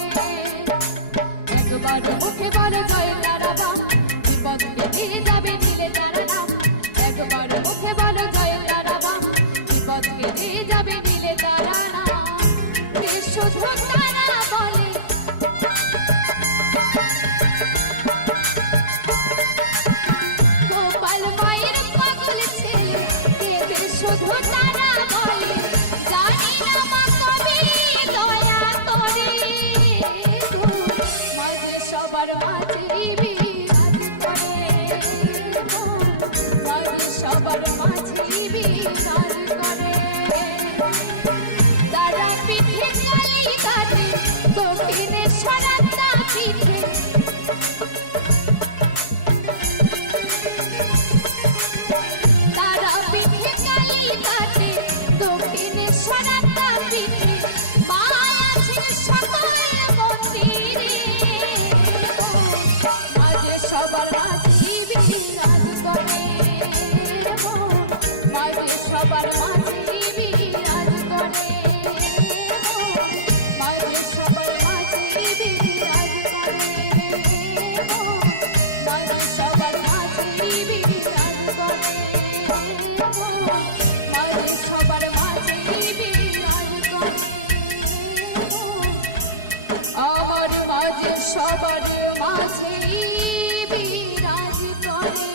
একবার মুখে বলে জয় তারাবাম, বিপদ কেটে যাবে নীলে তারা নাম। একবার মুখে বলে জয় তারাবাম, বিপদ কেটে যাবে নীলে তারা নাম। কে শুধু তারা বলে গোপাল মায়ের পাগল ছেলে, এদের শুধু তারা বলে জানি না মা কবি দয়া করে গো। মাঝে সবার মাঝেই বিরাজ করে গো, মাঝে সবার মাঝেই বিরাজ করে। তারা পিঠে কালি কাটে দক্ষিণেশ্বর আত্মা পিঠে, তারা পিঠে কালি কাটে দক্ষিণেশ্বর আত্মা পিঠে। মা আছে সকল মন্দিরে গো, মাঝে সবার মাঝেই বিরাজ করে গো, মাঝে সবার মাঝেই বিরাজ করে গো, মাঝে সবার মাঝেই বিরাজ করে গো, মাঝে সবার মাঝেই বিরাজ করে গো, মাঝে সবার মাঝেই বিরাজ করে গো। আমার মাঝে সবার মাঝেই বিরাজ করে।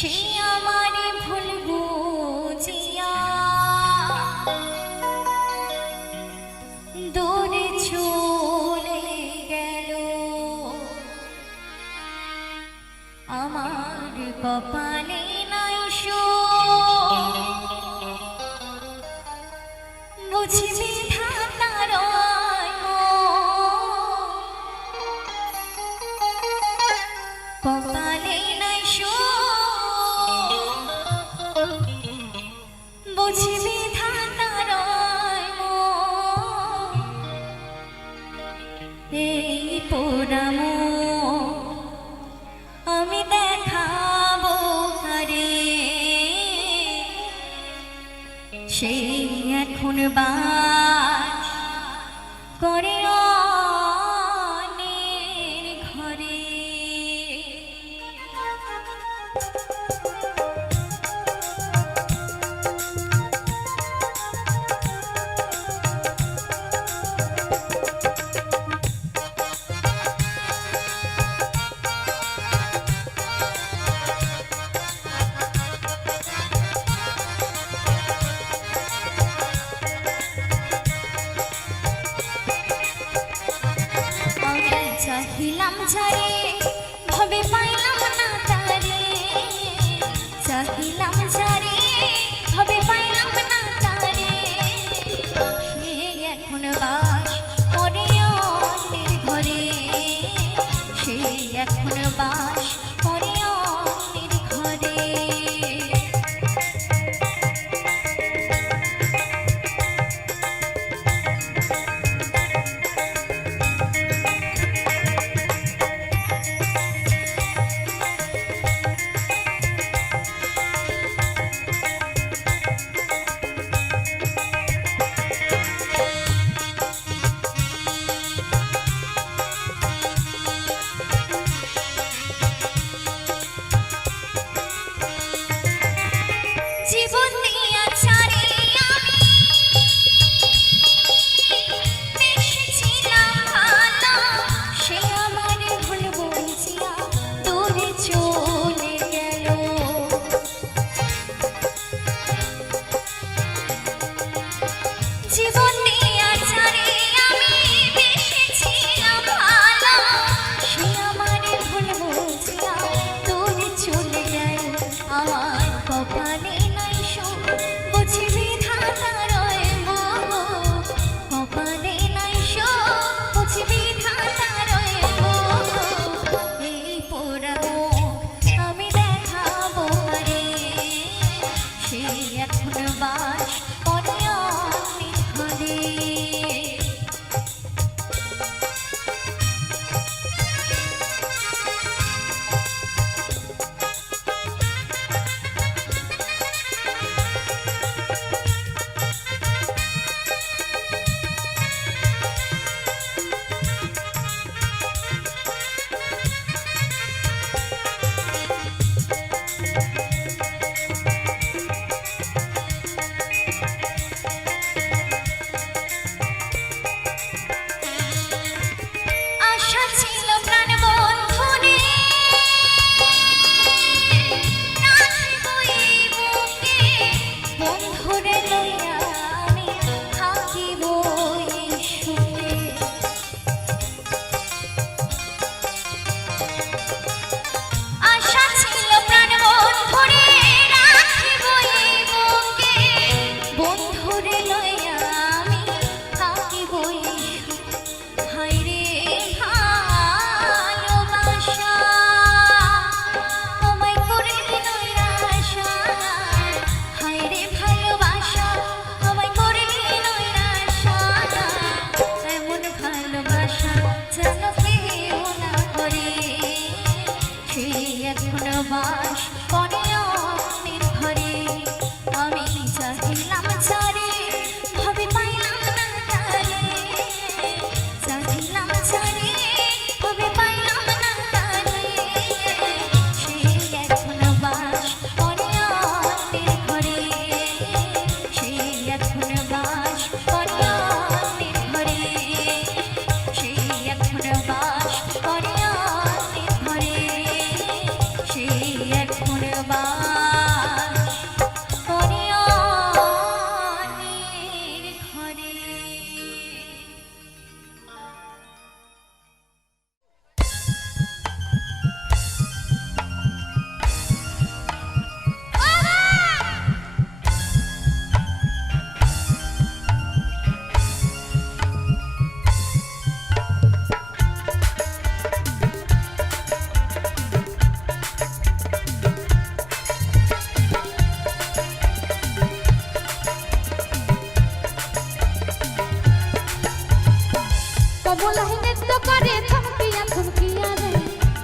সে আমারে ভুল বুঝিয়া দূরে চলে গেল। আমার কপালে নাই সুখ, বুঝবি ধাতার কপালে নাই সুখ, বুঝবি ধাতার এই পোড়াম আমি দেখাবো কারে, সেই এখন বাস করে অন্যের ঘরে। আমি চাহিলাম ঝরে ভবে পাইলাম না তারে, চাহিলাম ঝরে ভবে পাইলাম না তারে, সে এখন বাস করে অন্যের ঘরে, সে এখন বাস করে অন্যের ঘরে।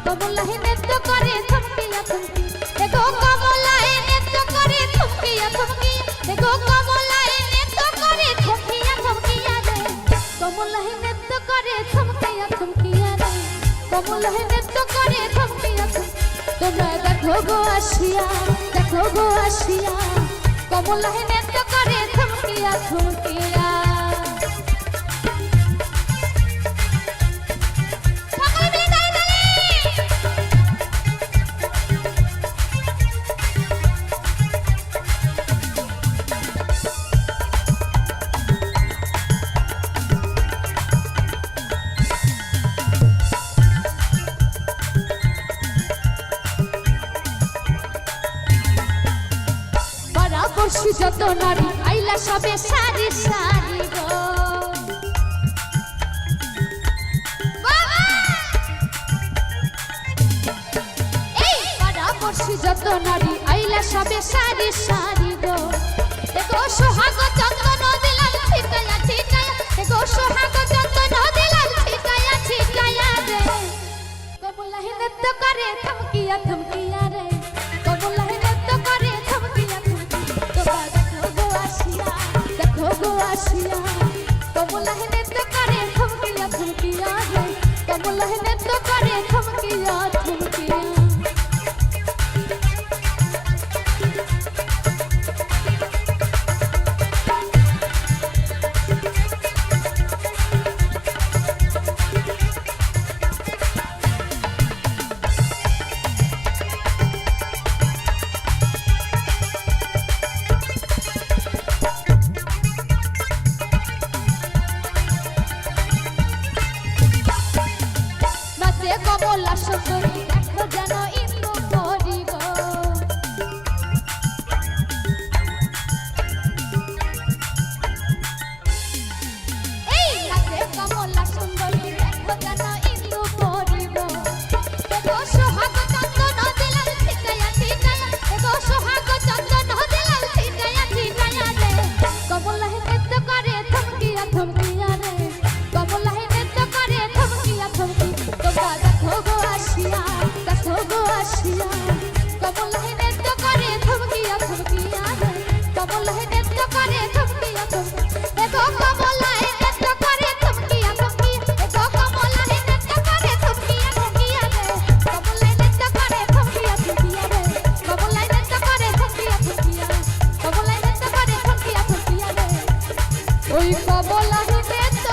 কমলাহে নৃত্য করে থমকিয়া থমকি এগো কমলাহে নৃত্য করে থমকিয়া থমকি এগো কমলাহে নৃত্য করে থমকিয়া থমকিয়া রে কমলাহে নৃত্য করে থমকিয়া থমকিয়া রে কমলাহে নৃত্য করে থমকিয়া থমকি তোমরা দেখো গো আসিয়া কমলাহে নৃত্য করে থমকিয়া থমকিয়া সকলে মিলে তালি তালি পরাবর্ষী যত নারী আইলা সবে সারি সারি গো বাবা! এই পরাবর্ষী যত নারী আইলা সবে সারি সারি গো এগো সোহাগ চন্দন দিলাম ছিটায়া ছিটায়া এগো সোহাগ চন্দন দিলাম ছিটায়া ছিটায়া রে কমলাহে নৃত্য করে থমকিয়া থমকিয়া রে কমলাহে নৃত্য করে থমকিয়া থমকি তোমরা দেখো গো আসিয়া কমলাহে নৃত্য করে থমকিয়া থমকিয়া রে কমলাহে নৃত্য করে থমকিয়া থমকিয়া নাচে কমলা সুন্দরী দেখো যেন ইন্দু পরি গো এই নাচে কমলা সুন্দরী দেখো যেন ইন্দু পরি গো এগো সোহাগ চন্দন দিলাম ছিটায়া ছিটায়া এগো সোহাগ চন্দন দিলাম ছিটায়া ছিটায়া রে কমলাহে নৃত্য করে থমকিয়া থমকিয়া রে কমলাহে নৃত্য করে থমকিয়া থমকি তোমরা দেখো গো আসিয়া কমলাহে নৃত্য করে থমকিয়া থমকিয়া রে কমলাহে নৃত্য করে থমকিয়া থমকি এগো কমলাহে নৃত্য করে থমকিয়া থমকি এগো কমলাহে নৃত্য করে থমকিয়া থমকিয়া রে কমলাহে নৃত্য করে থমকিয়া থমকিয়া রে কমলাহে নৃত্য করে থমকিয়া থমকিয়া কমলাহে নৃত্য করে থমকিয়া থমকিয়া রে ওই কমলাহে নৃত্য